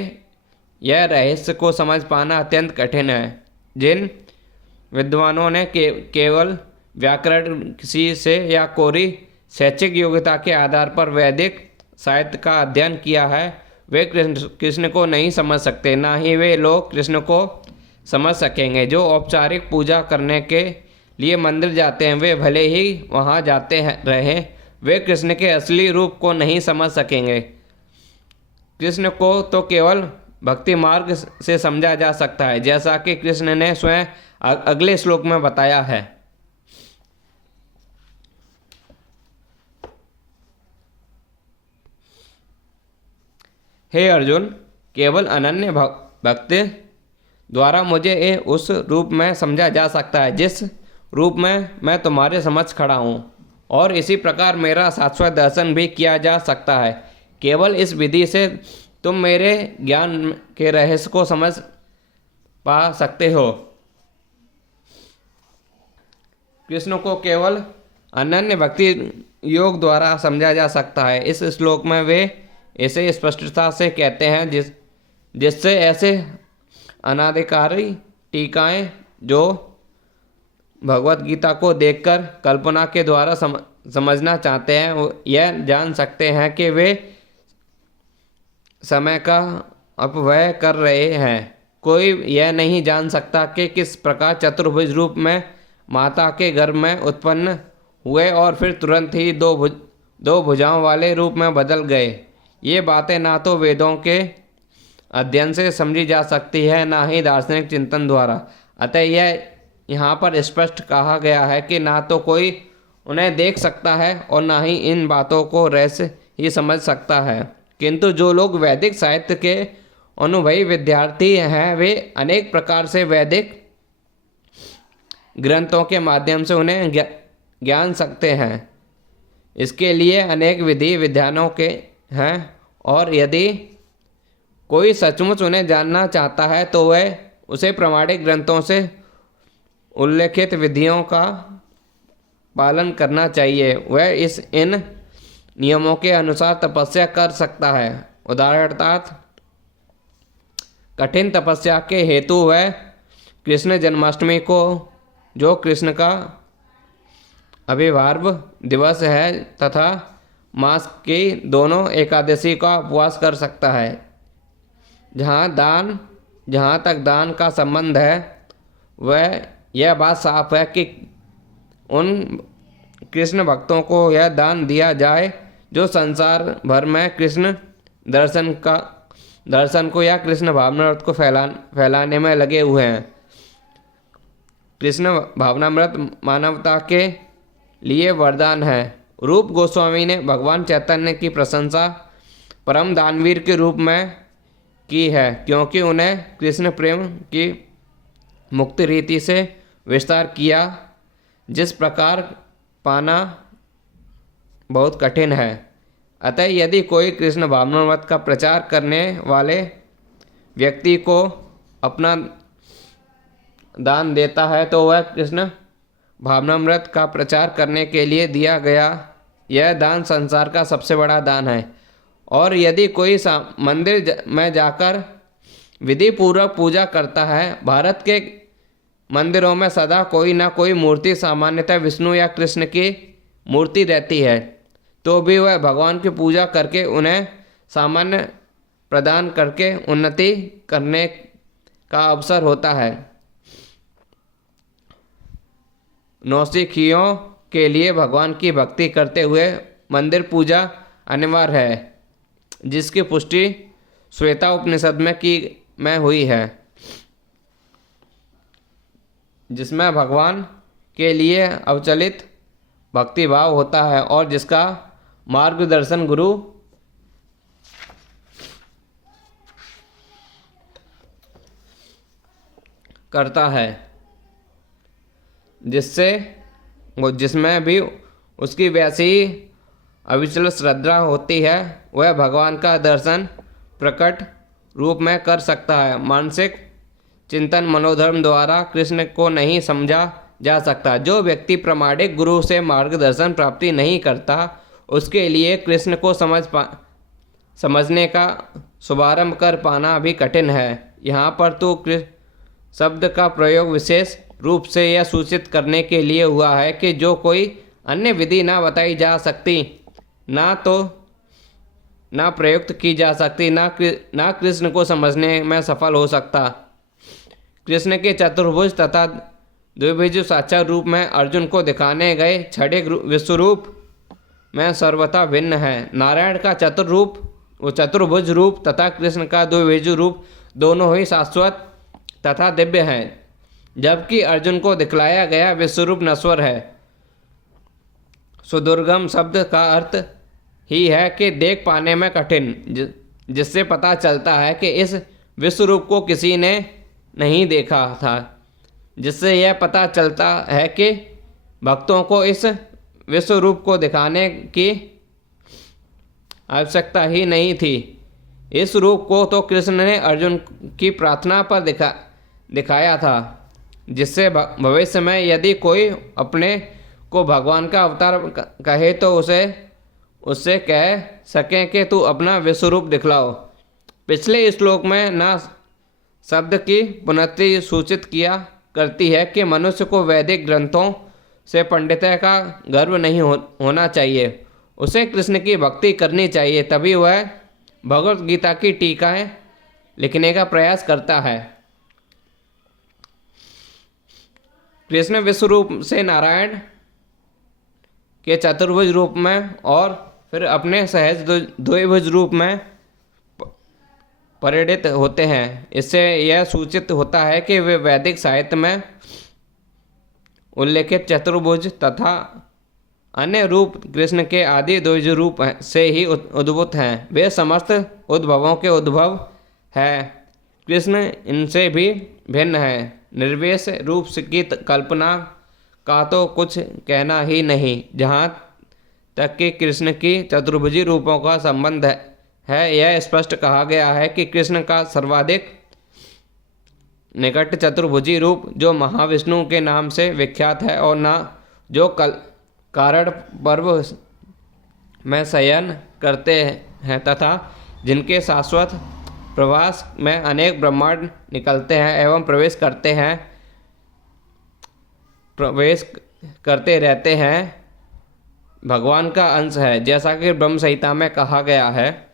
यह रहस्य को समझ पाना अत्यंत कठिन है। जिन विद्वानों ने केवल व्याकरण किसी से या कोरी शैक्षिक योग्यता के आधार पर वैदिक साहित्य का अध्ययन किया है, वे कृष्ण को नहीं समझ सकते, ना ही वे लोग कृष्ण को समझ सकेंगे। जो औपचारिक पूजा करने के लिए मंदिर जाते हैं, वे भले ही वहाँ जाते रहें, वे कृष्ण के असली रूप को नहीं समझ सकेंगे। कृष्ण को तो केवल भक्ति मार्ग से समझा जा सकता है, जैसा कि कृष्ण ने स्वयं अगले श्लोक में बताया है। हे अर्जुन, केवल अनन्य भक्ति द्वारा मुझे उस रूप में समझा जा सकता है जिस रूप में मैं तुम्हारे समक्ष खड़ा हूँ, और इसी प्रकार मेरा शाश्वत दर्शन भी किया जा सकता है। केवल इस विधि से तुम मेरे ज्ञान के रहस्य को समझ पा सकते हो। कृष्ण को केवल अनन्य भक्ति योग द्वारा समझा जा सकता है। इस श्लोक में वे इसे स्पष्टता से कहते हैं जिससे ऐसे अनाधिकारी टीकाएं जो भगवत गीता को देखकर कल्पना के द्वारा समझना चाहते हैं, वो यह जान सकते हैं कि वे समय का अपव्यय कर रहे हैं। कोई यह नहीं जान सकता कि किस प्रकार चतुर्भुज रूप में माता के गर्भ में उत्पन्न हुए और फिर तुरंत ही दो भुजाओं वाले रूप में बदल गए। ये बातें ना तो वेदों के अध्ययन से समझी जा सकती है, ना ही दार्शनिक चिंतन द्वारा। अतः यह यहाँ पर स्पष्ट कहा गया है कि ना तो कोई उन्हें देख सकता है और ना ही इन बातों को रहस्य ही समझ सकता है। किंतु जो लोग वैदिक साहित्य के अनुभवी विद्यार्थी हैं, वे अनेक प्रकार से वैदिक ग्रंथों के माध्यम से उन्हें ज्ञान सकते हैं। इसके लिए अनेक विधि विधानों के हैं, और यदि कोई सचमुच उन्हें जानना चाहता है तो वह उसे प्रमाणिक ग्रंथों से उल्लेखित विधियों का पालन करना चाहिए। वह इन नियमों के अनुसार तपस्या कर सकता है। उदाहरणार्थ, कठिन तपस्या के हेतु वह कृष्ण जन्माष्टमी को, जो कृष्ण का अभिवार्व दिवस है, तथा मास की दोनों एकादशी का उपवास कर सकता है। जहाँ तक दान का संबंध है, वह यह बात साफ है कि उन कृष्ण भक्तों को यह दान दिया जाए जो संसार भर में कृष्ण दर्शन को या कृष्ण भावनामृत को फैलाने में लगे हुए हैं। कृष्ण भावनामृत मानवता के लिए वरदान है। रूप गोस्वामी ने भगवान चैतन्य की प्रशंसा परम दानवीर के रूप में की है, क्योंकि उन्हें कृष्ण प्रेम की मुक्त रीति से विस्तार किया, जिस प्रकार पाना बहुत कठिन है। अतः यदि कोई कृष्ण भावनामृत का प्रचार करने वाले व्यक्ति को अपना दान देता है, तो वह कृष्ण भावनामृत का प्रचार करने के लिए दिया गया यह दान संसार का सबसे बड़ा दान है। और यदि कोई मंदिर में जाकर विधि पूर्वक पूजा करता है, भारत के मंदिरों में सदा कोई ना कोई मूर्ति, सामान्यतः विष्णु या कृष्ण की मूर्ति रहती है, तो भी वह भगवान की पूजा करके उन्हें सामान्य प्रदान करके उन्नति करने का अवसर होता है। नौसिखियों के लिए भगवान की भक्ति करते हुए मंदिर पूजा अनिवार्य है, जिसकी पुष्टि श्वेता उपनिषद में हुई है, जिसमें भगवान के लिए अवचलित भक्ति भाव होता है और जिसका मार्गदर्शन गुरु करता है, जिसमें भी उसकी वैसी अविचल श्रद्धा होती है, वह भगवान का दर्शन प्रकट रूप में कर सकता है। मानसिक चिंतन मनोधर्म द्वारा कृष्ण को नहीं समझा जा सकता। जो व्यक्ति प्रामाणिक गुरु से मार्गदर्शन प्राप्ति नहीं करता, उसके लिए कृष्ण को समझने का शुभारंभ कर पाना भी कठिन है। यहाँ पर तो कृष्ण शब्द का प्रयोग विशेष रूप से यह सूचित करने के लिए हुआ है कि जो कोई अन्य विधि ना बताई जा सकती, ना प्रयुक्त की जा सकती, ना कृष्ण को समझने में सफल हो सकता। कृष्ण के चतुर्भुज तथा द्विभुज साक्षात रूप में अर्जुन को दिखाने गए छठे विश्वरूप में सर्वथा भिन्न है। नारायण का चतुर्भुज रूप तथा कृष्ण का द्विभुज रूप दोनों ही शाश्वत तथा दिव्य हैं, जबकि अर्जुन को दिखलाया गया विश्वरूप नश्वर है। सुदुर्गम शब्द का अर्थ ही है कि देख पाने में कठिन, जिससे पता चलता है कि इस विश्वरूप को किसी ने नहीं देखा था, जिससे यह पता चलता है कि भक्तों को इस विश्वरूप को दिखाने की आवश्यकता ही नहीं थी। इस रूप को तो कृष्ण ने अर्जुन की प्रार्थना पर दिखाया था, जिससे भविष्य में यदि कोई अपने को भगवान का अवतार कहे तो उससे कह सकें कि तू अपना विश्वरूप दिखलाओ। पिछले श्लोक में ना शब्द की पुनरुक्ति सूचित किया करती है कि मनुष्य को वैदिक ग्रंथों से पंडितय का गर्व नहीं होना चाहिए। उसे कृष्ण की भक्ति करनी चाहिए, तभी वह भगवत गीता की टीकाएं लिखने का प्रयास करता है। कृष्ण विश्व रूप से नारायण के चतुर्भुज रूप में और फिर अपने सहज द्विभुज रूप में परिणित होते हैं। इससे यह सूचित होता है कि वे वैदिक साहित्य में उल्लेखित चतुर्भुज तथा अन्य रूप कृष्ण के आदि द्विभुज रूप से ही उद्भूत हैं। वे समस्त उद्भवों के उद्भव हैं। कृष्ण इनसे भी भिन्न है। निर्विशेष रूप की कल्पना का तो कुछ कहना ही नहीं। जहाँ तक कि कृष्ण की चतुर्भुजी रूपों का संबंध है, यह स्पष्ट कहा गया है कि कृष्ण का सर्वाधिक निकट चतुर्भुजी रूप जो महाविष्णु के नाम से विख्यात है और ना जो कारण पर्व में शयन करते हैं तथा जिनके शाश्वत प्रवास में अनेक ब्रह्मांड निकलते हैं एवं प्रवेश करते रहते हैं, भगवान का अंश है। जैसा कि ब्रह्म संहिता में कहा गया है,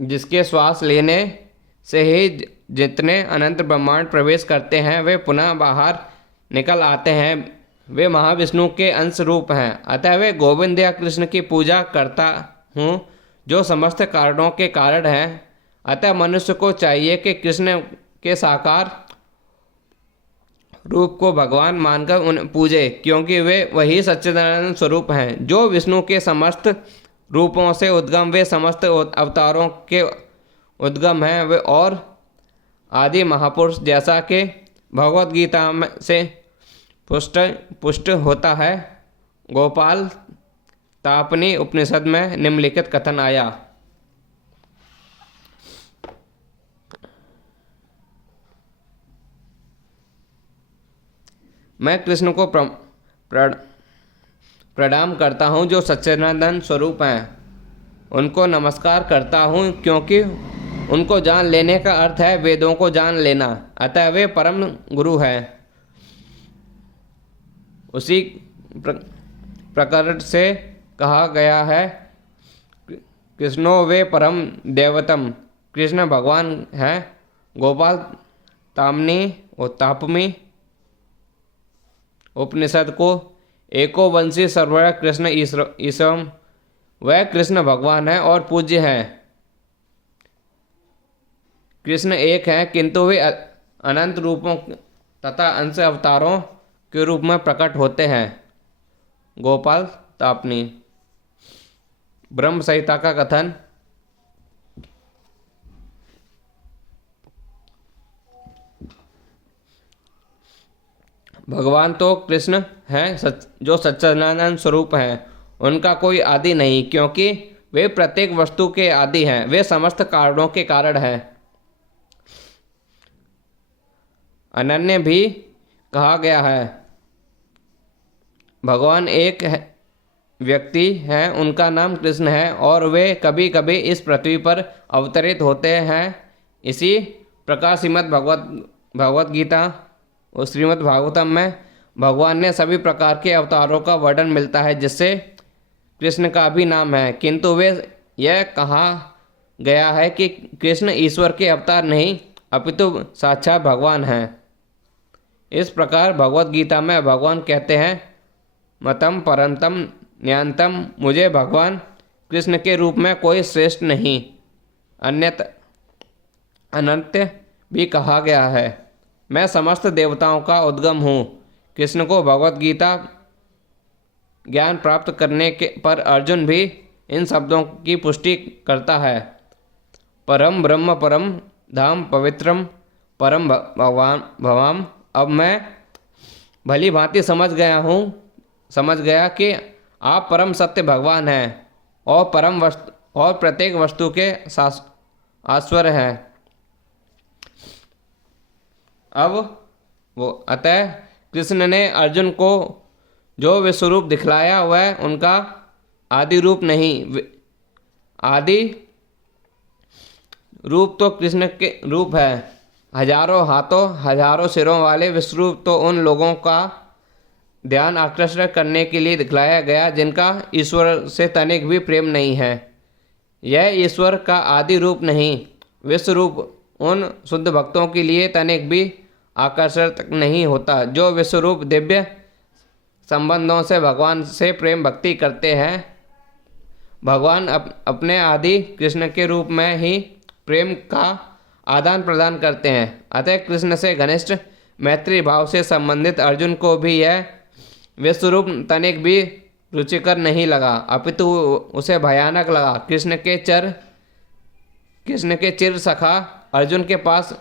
जिसके श्वास लेने से ही जितने अनंत ब्रह्मांड प्रवेश करते हैं वे पुनः बाहर निकल आते हैं, वे महाविष्णु के अंश रूप हैं। अतः वे गोविंद या कृष्ण की पूजा करता हूँ जो समस्त कारणों के कारण हैं। अतः मनुष्य को चाहिए कि कृष्ण के साकार रूप को भगवान मानकर उन्हें पूजे, क्योंकि वे वही सच्चिदानंद स्वरूप हैं जो विष्णु के समस्त रूपों से उद्गम, वे समस्त अवतारों के उद्गम हैं। वे और आदि महापुरुष, जैसा कि भगवद गीता में से पुष्ट होता है। गोपाल तापनी उपनिषद में निम्नलिखित कथन आया। मैं कृष्ण को प्रणाम करता हूँ जो सच्चिदानंद स्वरूप हैं। उनको नमस्कार करता हूँ क्योंकि उनको जान लेने का अर्थ है वेदों को जान लेना। अतः वे परम गुरु हैं। उसी प्रकरण से कहा गया है, कृष्णो वे परम देवतम। कृष्ण भगवान हैं। गोपाल तामनी और तापमी उपनिषद को एको वंशी सर्वड़ा कृष्ण ईश्वरम, वह कृष्ण भगवान है और पूज्य हैं। कृष्ण एक हैं किंतु वे अनंत रूपों तथा अंश अवतारों के रूप में प्रकट होते हैं। गोपाल तापनी। ब्रह्म संहिता का कथन। भगवान तो कृष्ण हैं जो सच्चिदानंद स्वरूप हैं। उनका कोई आदि नहीं, क्योंकि वे प्रत्येक वस्तु के आदि हैं। वे समस्त कारणों के कारण हैं। अनन्य भी कहा गया है। भगवान एक व्यक्ति हैं, उनका नाम कृष्ण है, और वे कभी कभी इस पृथ्वी पर अवतरित होते हैं। इसी प्रकार भगवत गीता और श्रीमद् भागवतम में भगवान ने सभी प्रकार के अवतारों का वर्णन मिलता है, जिससे कृष्ण का भी नाम है। किंतु वे यह कहा गया है कि कृष्ण ईश्वर के अवतार नहीं, अपितु साक्षात भगवान हैं। इस प्रकार भगवत गीता में भगवान कहते हैं, मतम परंतम न्यान्तम, मुझे भगवान कृष्ण के रूप में कोई श्रेष्ठ नहीं, अनंत भी कहा गया है। मैं समस्त देवताओं का उद्गम हूँ। कृष्ण को भगवत गीता ज्ञान प्राप्त करने के पर अर्जुन भी इन शब्दों की पुष्टि करता है। परम ब्रह्म परम धाम पवित्रम परम भगवान भवाम। अब मैं भली भांति समझ गया कि आप परम सत्य भगवान हैं और परम वस्तु और प्रत्येक वस्तु के आश्वर हैं। अब वो अतः कृष्ण ने अर्जुन को जो विश्वरूप दिखलाया वह उनका आदि रूप नहीं, आदि रूप तो कृष्ण के रूप है। हजारों हाथों हजारों सिरों वाले विश्वरूप तो उन लोगों का ध्यान आकर्षित करने के लिए दिखलाया गया जिनका ईश्वर से तनिक भी प्रेम नहीं है। यह ईश्वर का आदि रूप नहीं, विश्वरूप उन शुद्ध भक्तों के लिए तनिक भी आकर्षित नहीं होता, जो विश्वरूप दिव्य संबंधों से भगवान से प्रेम भक्ति करते हैं। भगवान अपने आदि कृष्ण के रूप में ही प्रेम का आदान प्रदान करते हैं। अतः कृष्ण से घनिष्ठ मैत्री भाव से संबंधित अर्जुन को भी यह विश्वरूप तनिक भी रुचिकर नहीं लगा, अपितु उसे भयानक लगा। कृष्ण के चिर सखा अर्जुन के पास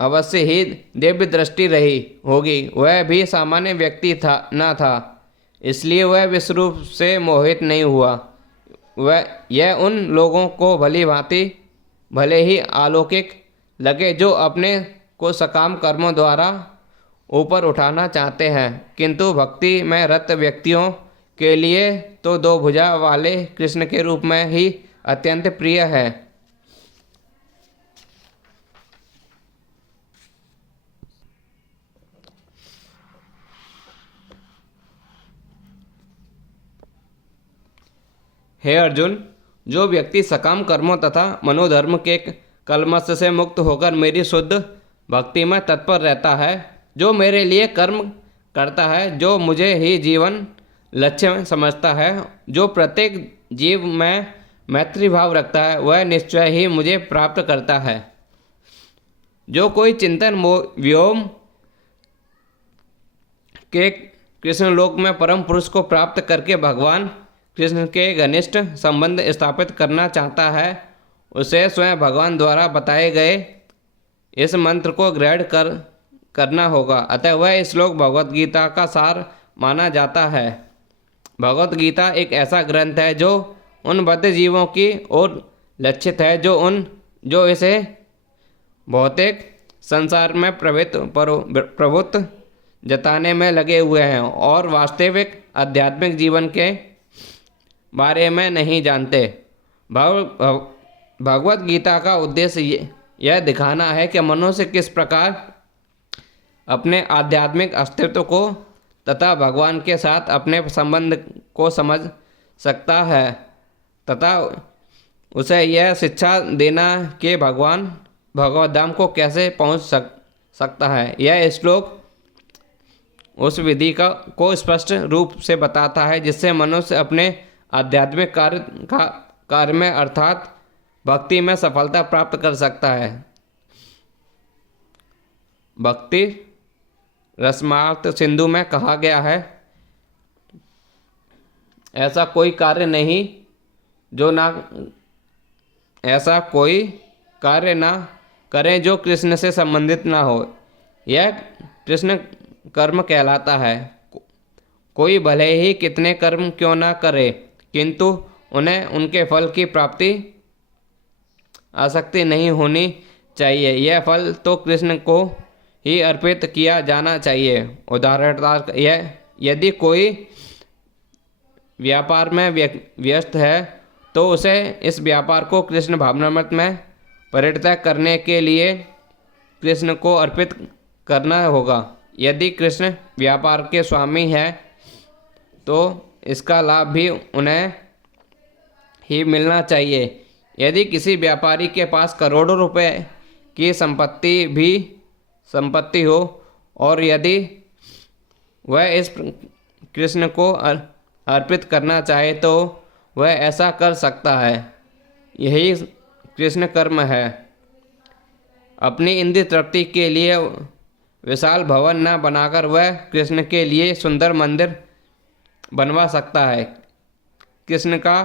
अवश्य ही दिव्य दृष्टि रही होगी। वह भी सामान्य व्यक्ति न था, इसलिए वह विश्वरूप से मोहित नहीं हुआ। यह उन लोगों को भले ही अलौकिक लगे जो अपने को सकाम कर्मों द्वारा ऊपर उठाना चाहते हैं, किंतु भक्ति में रत व्यक्तियों के लिए तो दो भुजा वाले कृष्ण के रूप में ही अत्यंत प्रिय है। हे अर्जुन, जो व्यक्ति सकाम कर्मों तथा मनोधर्म के कलमश से मुक्त होकर मेरी शुद्ध भक्ति में तत्पर रहता है, जो मेरे लिए कर्म करता है, जो मुझे ही जीवन लक्ष्य समझता है, जो प्रत्येक जीव में मैत्री भाव रखता है, वह निश्चय ही मुझे प्राप्त करता है। जो कोई चिंतन व्योम के कृष्ण लोक में परम पुरुष को प्राप्त करके भगवान कृष्ण के घनिष्ठ संबंध स्थापित करना चाहता है, उसे स्वयं भगवान द्वारा बताए गए इस मंत्र को ग्रहण करना होगा। अतः वह श्लोक भगवत गीता का सार माना जाता है। भगवत गीता एक ऐसा ग्रंथ है जो उन बद्ध जीवों की ओर लक्षित है जो इसे भौतिक संसार में प्रभुत्व जताने में लगे हुए हैं और वास्तविक आध्यात्मिक जीवन के बारे में नहीं जानते। भगवत गीता का उद्देश्य यह दिखाना है कि मनुष्य किस प्रकार अपने आध्यात्मिक अस्तित्व को तथा भगवान के साथ अपने संबंध को समझ सकता है तथा उसे यह शिक्षा देना कि भगवान भगवत धाम को कैसे पहुंच सकता है। यह श्लोक उस विधि को स्पष्ट रूप से बताता है जिससे मनुष्य अपने आध्यात्मिक कार्य में अर्थात भक्ति में सफलता प्राप्त कर सकता है। भक्ति रसमार्थ सिंधु में कहा गया है, ऐसा कोई कार्य ना करें जो कृष्ण से संबंधित ना हो। यह कृष्ण कर्म कहलाता है। कोई भले ही कितने कर्म क्यों ना करे, किंतु उन्हें उनके फल की प्राप्ति आसक्ति नहीं होनी चाहिए। यह फल तो कृष्ण को ही अर्पित किया जाना चाहिए। उदाहरणार्थ, यह यदि कोई व्यापार में व्यस्त है तो उसे इस व्यापार को कृष्ण भावनामृत में परिणत करने के लिए कृष्ण को अर्पित करना होगा। यदि कृष्ण व्यापार के स्वामी हैं तो इसका लाभ भी उन्हें ही मिलना चाहिए। यदि किसी व्यापारी के पास करोड़ों रुपए की संपत्ति हो और यदि वह इस कृष्ण को अर्पित करना चाहे तो वह ऐसा कर सकता है। यही कृष्ण कर्म है। अपनी इंद्रिय तृप्ति के लिए विशाल भवन न बनाकर वह कृष्ण के लिए सुंदर मंदिर बनवा सकता है। कृष्ण का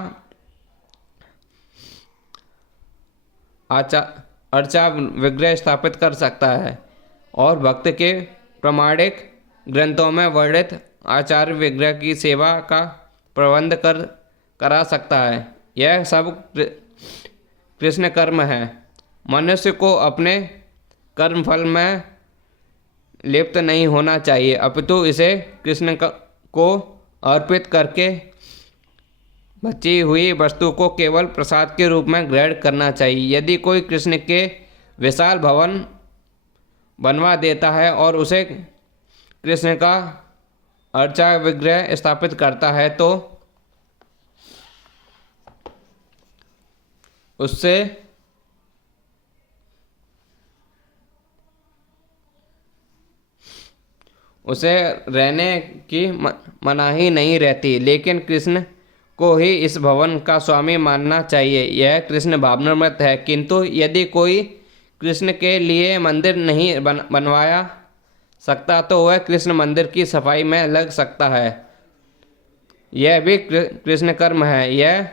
अर्चा विग्रह स्थापित कर सकता है और भक्त के प्रामाणिक ग्रंथों में वर्णित आचार्य विग्रह की सेवा का प्रबंध करा सकता है। यह सब कृष्ण कर्म है। मनुष्य को अपने कर्म फल में लिप्त नहीं होना चाहिए, अपितु इसे कृष्ण को अर्पित करके बची हुई वस्तु को केवल प्रसाद के रूप में ग्रहण करना चाहिए। यदि कोई कृष्ण के विशाल भवन बनवा देता है और उसे कृष्ण का अर्चा विग्रह स्थापित करता है तो उससे उसे रहने की मनाही नहीं रहती, लेकिन कृष्ण को ही इस भवन का स्वामी मानना चाहिए। यह कृष्ण भावनामृत है। किंतु यदि कोई कृष्ण के लिए मंदिर नहीं बनवाया सकता तो वह कृष्ण मंदिर की सफाई में लग सकता है। यह भी कृष्ण कर्म है। यह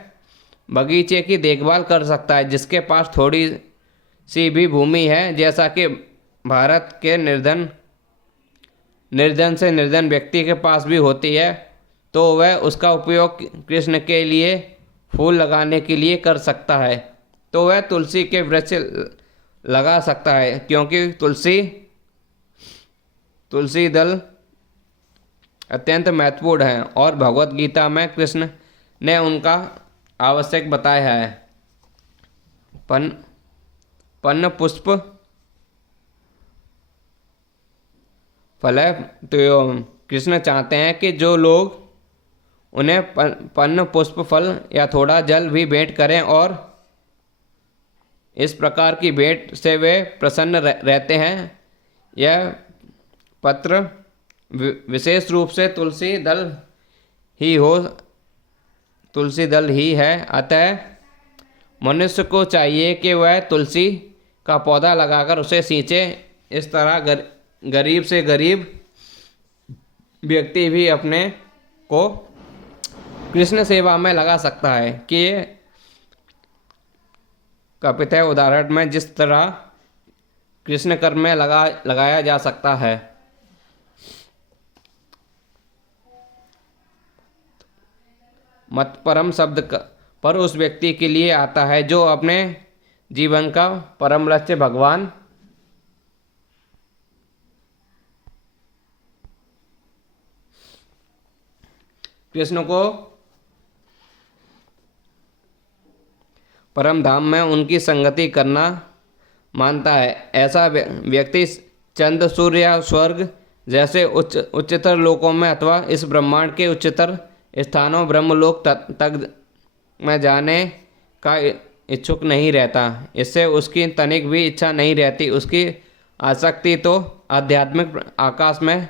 बगीचे की देखभाल कर सकता है जिसके पास थोड़ी सी भी भूमि है, जैसा कि भारत के निर्धन से निर्धन व्यक्ति के पास भी होती है, तो वह उसका उपयोग कृष्ण के लिए फूल लगाने के लिए कर सकता है। तो वह तुलसी के वृक्ष लगा सकता है, क्योंकि तुलसी दल अत्यंत महत्वपूर्ण है और भगवत गीता में कृष्ण ने उनका आवश्यक बताया है। पन्न पुष्प फल। तो कृष्ण चाहते हैं कि जो लोग उन्हें पन्न पुष्प फल या थोड़ा जल भी भेंट करें, और इस प्रकार की भेंट से वे प्रसन्न रहते हैं। यह पत्र विशेष रूप से तुलसी दल ही है। अतः मनुष्य को चाहिए कि वह तुलसी का पौधा लगाकर उसे सींचे। इस तरह गरीब से गरीब व्यक्ति भी अपने को कृष्ण सेवा में लगा सकता है। कि ये कपित है उदाहरण में जिस तरह कृष्ण कर्म में लगाया जा सकता है। मत परम शब्द पर उस व्यक्ति के लिए आता है जो अपने जीवन का परम लक्ष्य भगवान कृष्ण को परम धाम में उनकी संगति करना मानता है। ऐसा व्यक्ति चंद्र, सूर्य या स्वर्ग जैसे उच्चतर लोकों में अथवा इस ब्रह्मांड के उच्चतर स्थानों ब्रह्मलोक तक में जाने का इच्छुक नहीं रहता। इससे उसकी तनिक भी इच्छा नहीं रहती। उसकी आसक्ति तो आध्यात्मिक आकाश में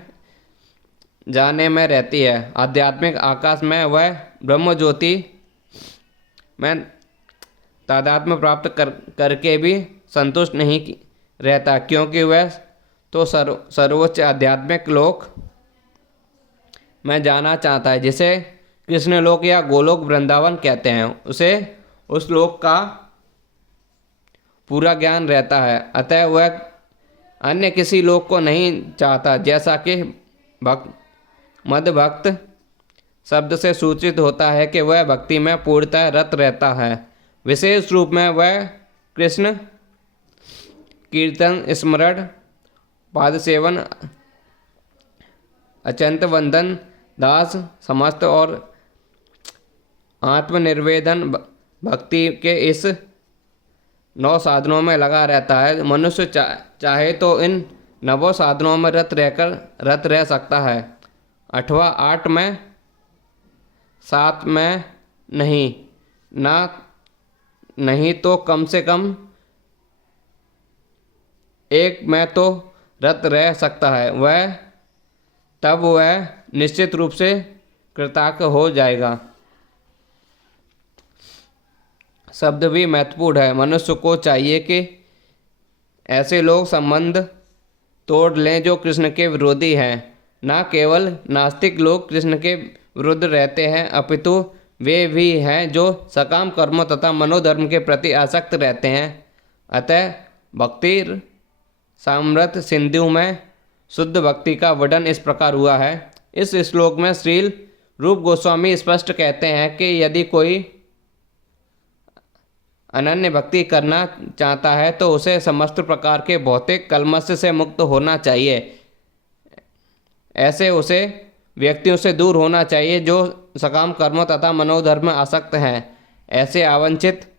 जाने में रहती है। आध्यात्मिक आकाश में वह ब्रह्म ज्योति में तादात्म्य प्राप्त करके भी संतुष्ट नहीं रहता, क्योंकि वह तो सर्वोच्च आध्यात्मिक लोक में जाना चाहता है, जिसे कृष्ण लोक या गोलोक वृंदावन कहते हैं। उसे उस लोक का पूरा ज्ञान रहता है, अतः वह अन्य किसी लोक को नहीं चाहता। जैसा कि मदभक्त शब्द से सूचित होता है कि वह भक्ति में पूर्णतः रत रहता है। विशेष रूप में वह कृष्ण कीर्तन, स्मरण, पाद सेवन, अचंत वंदन, दास, समस्त और आत्मनिर्वेदन भक्ति के इस 9 साधनों में लगा रहता है। मनुष्य चाहे तो इन 9 साधनों में रत रह सकता है, अथवा 8 में, 7 में नहीं तो कम से कम 1 में तो रत रह सकता है। तब वह निश्चित रूप से कृतार्थ हो जाएगा। शब्द भी महत्वपूर्ण है। मनुष्य को चाहिए कि ऐसे लोग संबंध तोड़ लें जो कृष्ण के विरोधी हैं। न केवल नास्तिक लोग कृष्ण के विरुद्ध रहते हैं, अपितु वे भी हैं जो सकाम कर्मों तथा मनोधर्म के प्रति आसक्त रहते हैं। अतः भक्ति सामर्थ सिंधु में शुद्ध भक्ति का वर्णन इस प्रकार हुआ है। इस श्लोक में श्रील रूप गोस्वामी स्पष्ट कहते हैं कि यदि कोई अनन्य भक्ति करना चाहता है तो उसे समस्त प्रकार के भौतिक कलमश से मुक्त होना चाहिए। ऐसे उसे व्यक्तियों से दूर होना चाहिए जो सकाम कर्मों तथा मनोधर्म में आसक्त हैं। ऐसे अवांछित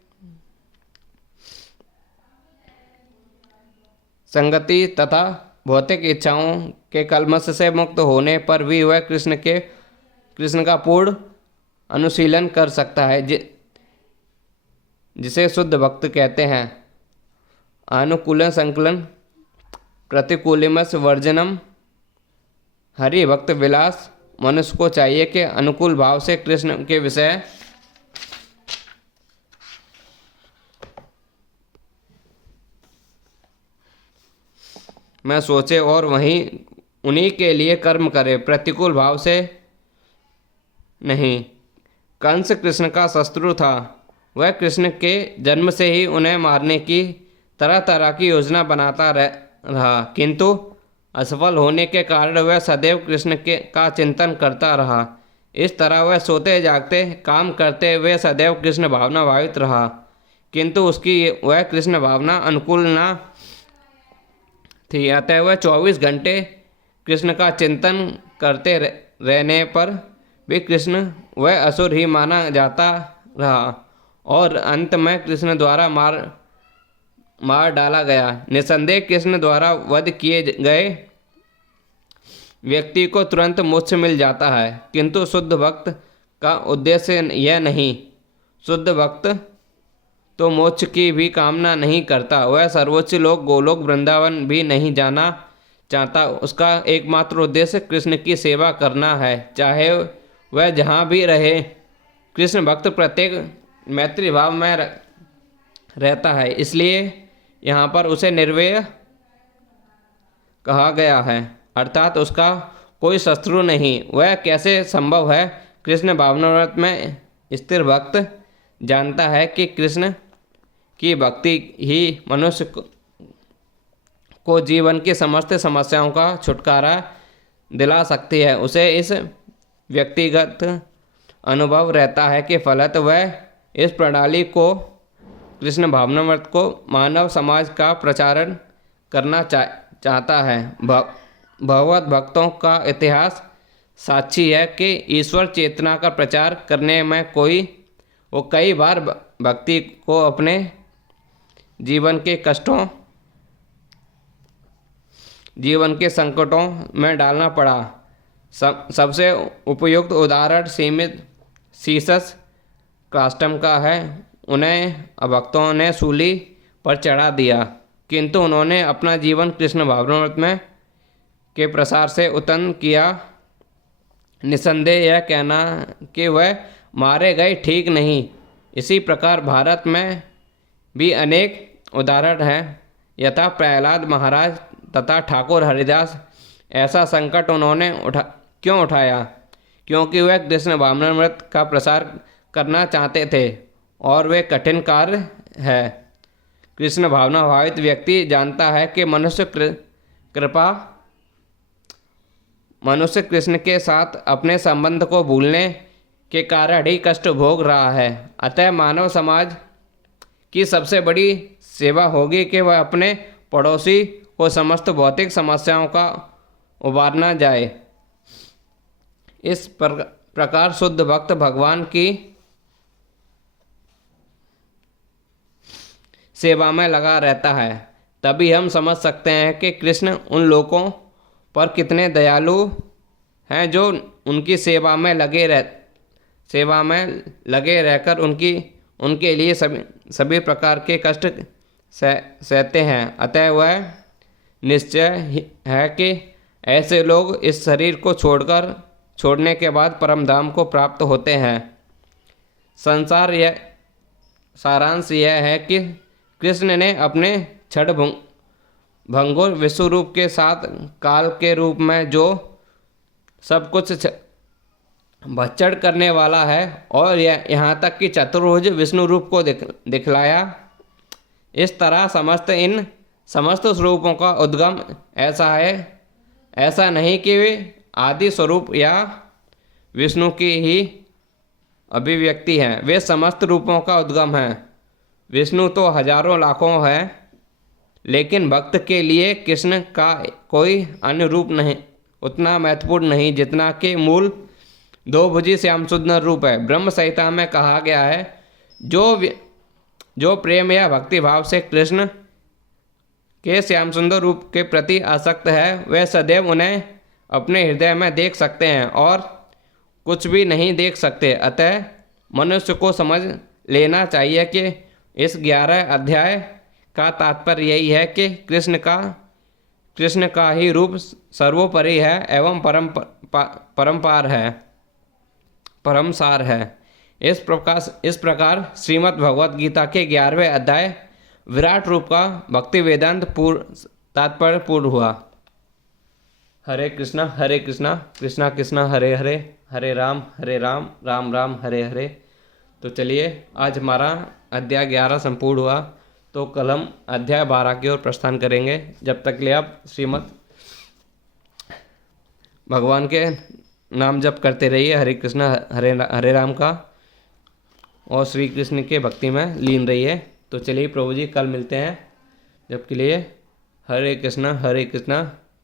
संगति तथा भौतिक इच्छाओं के कलमश से मुक्त होने पर भी वह कृष्ण का पूर्ण अनुशीलन कर सकता है, जिसे शुद्ध भक्त कहते हैं। अनुकूलन संकलन प्रतिकूलिमस वर्जनम हरि भक्त विलास। मनुष्य को चाहिए कि अनुकूल भाव से कृष्ण के विषय में सोचे और उन्हीं के लिए कर्म करे, प्रतिकूल भाव से नहीं। कंस कृष्ण का शत्रु था। वह कृष्ण के जन्म से ही उन्हें मारने की तरह तरह की योजना बनाता रहा, किंतु असफल होने के कारण वह सदैव कृष्ण का चिंतन करता रहा। इस तरह वह सोते जागते काम करते हुए सदैव कृष्ण भावना भावित रहा, किंतु उसकी वह कृष्ण भावना अनुकूल न थी। अतः वह 24 घंटे कृष्ण का चिंतन करते रहने पर भी कृष्ण वह असुर ही माना जाता रहा और अंत में कृष्ण द्वारा मार डाला गया। निसंदेह कृष्ण द्वारा वध किए गए व्यक्ति को तुरंत मोक्ष मिल जाता है, किंतु शुद्ध भक्त का उद्देश्य यह नहीं। शुद्ध भक्त तो मोक्ष की भी कामना नहीं करता। वह सर्वोच्च लोक गोलोक वृंदावन भी नहीं जाना चाहता। उसका एकमात्र उद्देश्य कृष्ण की सेवा करना है, चाहे वह जहाँ भी रहे। कृष्ण भक्त प्रत्येक मैत्री भाव में रहता है, इसलिए यहाँ पर उसे निर्वैर कहा गया है, अर्थात उसका कोई शत्रु नहीं। वह कैसे संभव है? कृष्ण भावनाव्रत में स्थिर भक्त जानता है कि कृष्ण की भक्ति ही मनुष्य को जीवन की समस्त समस्याओं का छुटकारा दिला सकती है। उसे इस व्यक्तिगत अनुभव रहता है कि फलतः वह इस प्रणाली को, कृष्ण भावनाव्रत को मानव समाज का प्रचारण करना चाहता है। भगवत भक्तों का इतिहास साक्षी है कि ईश्वर चेतना का प्रचार करने में वो कई बार भक्ति को अपने जीवन के संकटों में डालना पड़ा। सबसे उपयुक्त उदाहरण सीसस कास्टम का है। उन्हें भक्तों ने सूली पर चढ़ा दिया, किंतु उन्होंने अपना जीवन कृष्ण भावनाव्रत में के प्रसार से उत्पन्न किया। निसंदेह यह कहना कि वह मारे गए ठीक नहीं। इसी प्रकार भारत में भी अनेक उदाहरण हैं। यथा प्रहलाद महाराज तथा ठाकुर हरिदास। ऐसा संकट उन्होंने क्यों उठाया? क्योंकि वह कृष्ण भावनाव्रत का प्रसार करना चाहते थे और वे कठिन कार्य है। कृष्ण भावना भावित व्यक्ति जानता है कि मनुष्य कृष्ण के साथ अपने संबंध को भूलने के कारण ही कष्ट भोग रहा है। अतः मानव समाज की सबसे बड़ी सेवा होगी कि वह अपने पड़ोसी को समस्त भौतिक समस्याओं का उबारना जाए। इस प्रकार शुद्ध भक्त भगवान की सेवा में लगा रहता है। तभी हम समझ सकते हैं कि कृष्ण उन लोगों पर कितने दयालु हैं जो उनकी सेवा में लगे रहकर उनके लिए सभी प्रकार के कष्ट सहते हैं। अतः वह निश्चय है कि ऐसे लोग इस शरीर को छोड़ने के बाद परम धाम को प्राप्त होते हैं। सारांश यह है कि कृष्ण ने अपने क्षण भंगुर विश्व रूप के साथ काल के रूप में जो सब कुछ भक्षण करने वाला है और यहाँ तक कि चतुर्भुज विष्णु रूप को दिखलाया। इस तरह समस्त स्वरूपों का उद्गम ऐसा नहीं कि वे आदि स्वरूप या विष्णु की ही अभिव्यक्ति हैं। वे समस्त रूपों का उद्गम हैं। विष्णु तो हजारों लाखों है, लेकिन भक्त के लिए कृष्ण का कोई अन्य रूप नहीं उतना महत्वपूर्ण नहीं जितना कि मूल दो भुजी श्याम सुंदर रूप है। ब्रह्म संहिता में कहा गया है, जो प्रेम या भक्ति भाव से कृष्ण के श्याम सुंदर रूप के प्रति आसक्त है, वह सदैव उन्हें अपने हृदय में देख सकते हैं और कुछ भी नहीं देख सकते। अतः मनुष्य को समझ लेना चाहिए कि इस 11 अध्याय का तात्पर्य यही है कि कृष्ण का ही रूप सर्वोपरि है एवं परम सार है। इस प्रकार श्रीमद् भगवद गीता के 11वें अध्याय विराट रूप का भक्ति वेदांत तात्पर्य पूर्ण हुआ। हरे कृष्णा कृष्णा कृष्णा हरे हरे, हरे राम राम राम हरे हरे। तो चलिए आज हमारा अध्याय 11 संपूर्ण हुआ। तो कल हम अध्याय 12 की ओर प्रस्थान करेंगे। जब तक ले आप श्रीमद् भगवान के नाम जप करते रहिए, हरे कृष्णा हरे राम का, और श्री कृष्ण के भक्ति में लीन रहिए। तो चलिए प्रभु जी कल मिलते हैं। जब के लिए हरे कृष्णा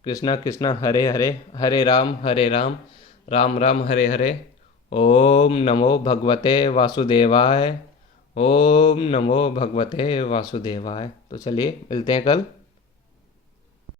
कृष्णा कृष्णा हरे हरे, हरे राम राम राम हरे हरे। ओम नमो भगवते वासुदेवाय, ओम नमो भगवते वासुदेवाय। तो चलिए मिलते हैं कल।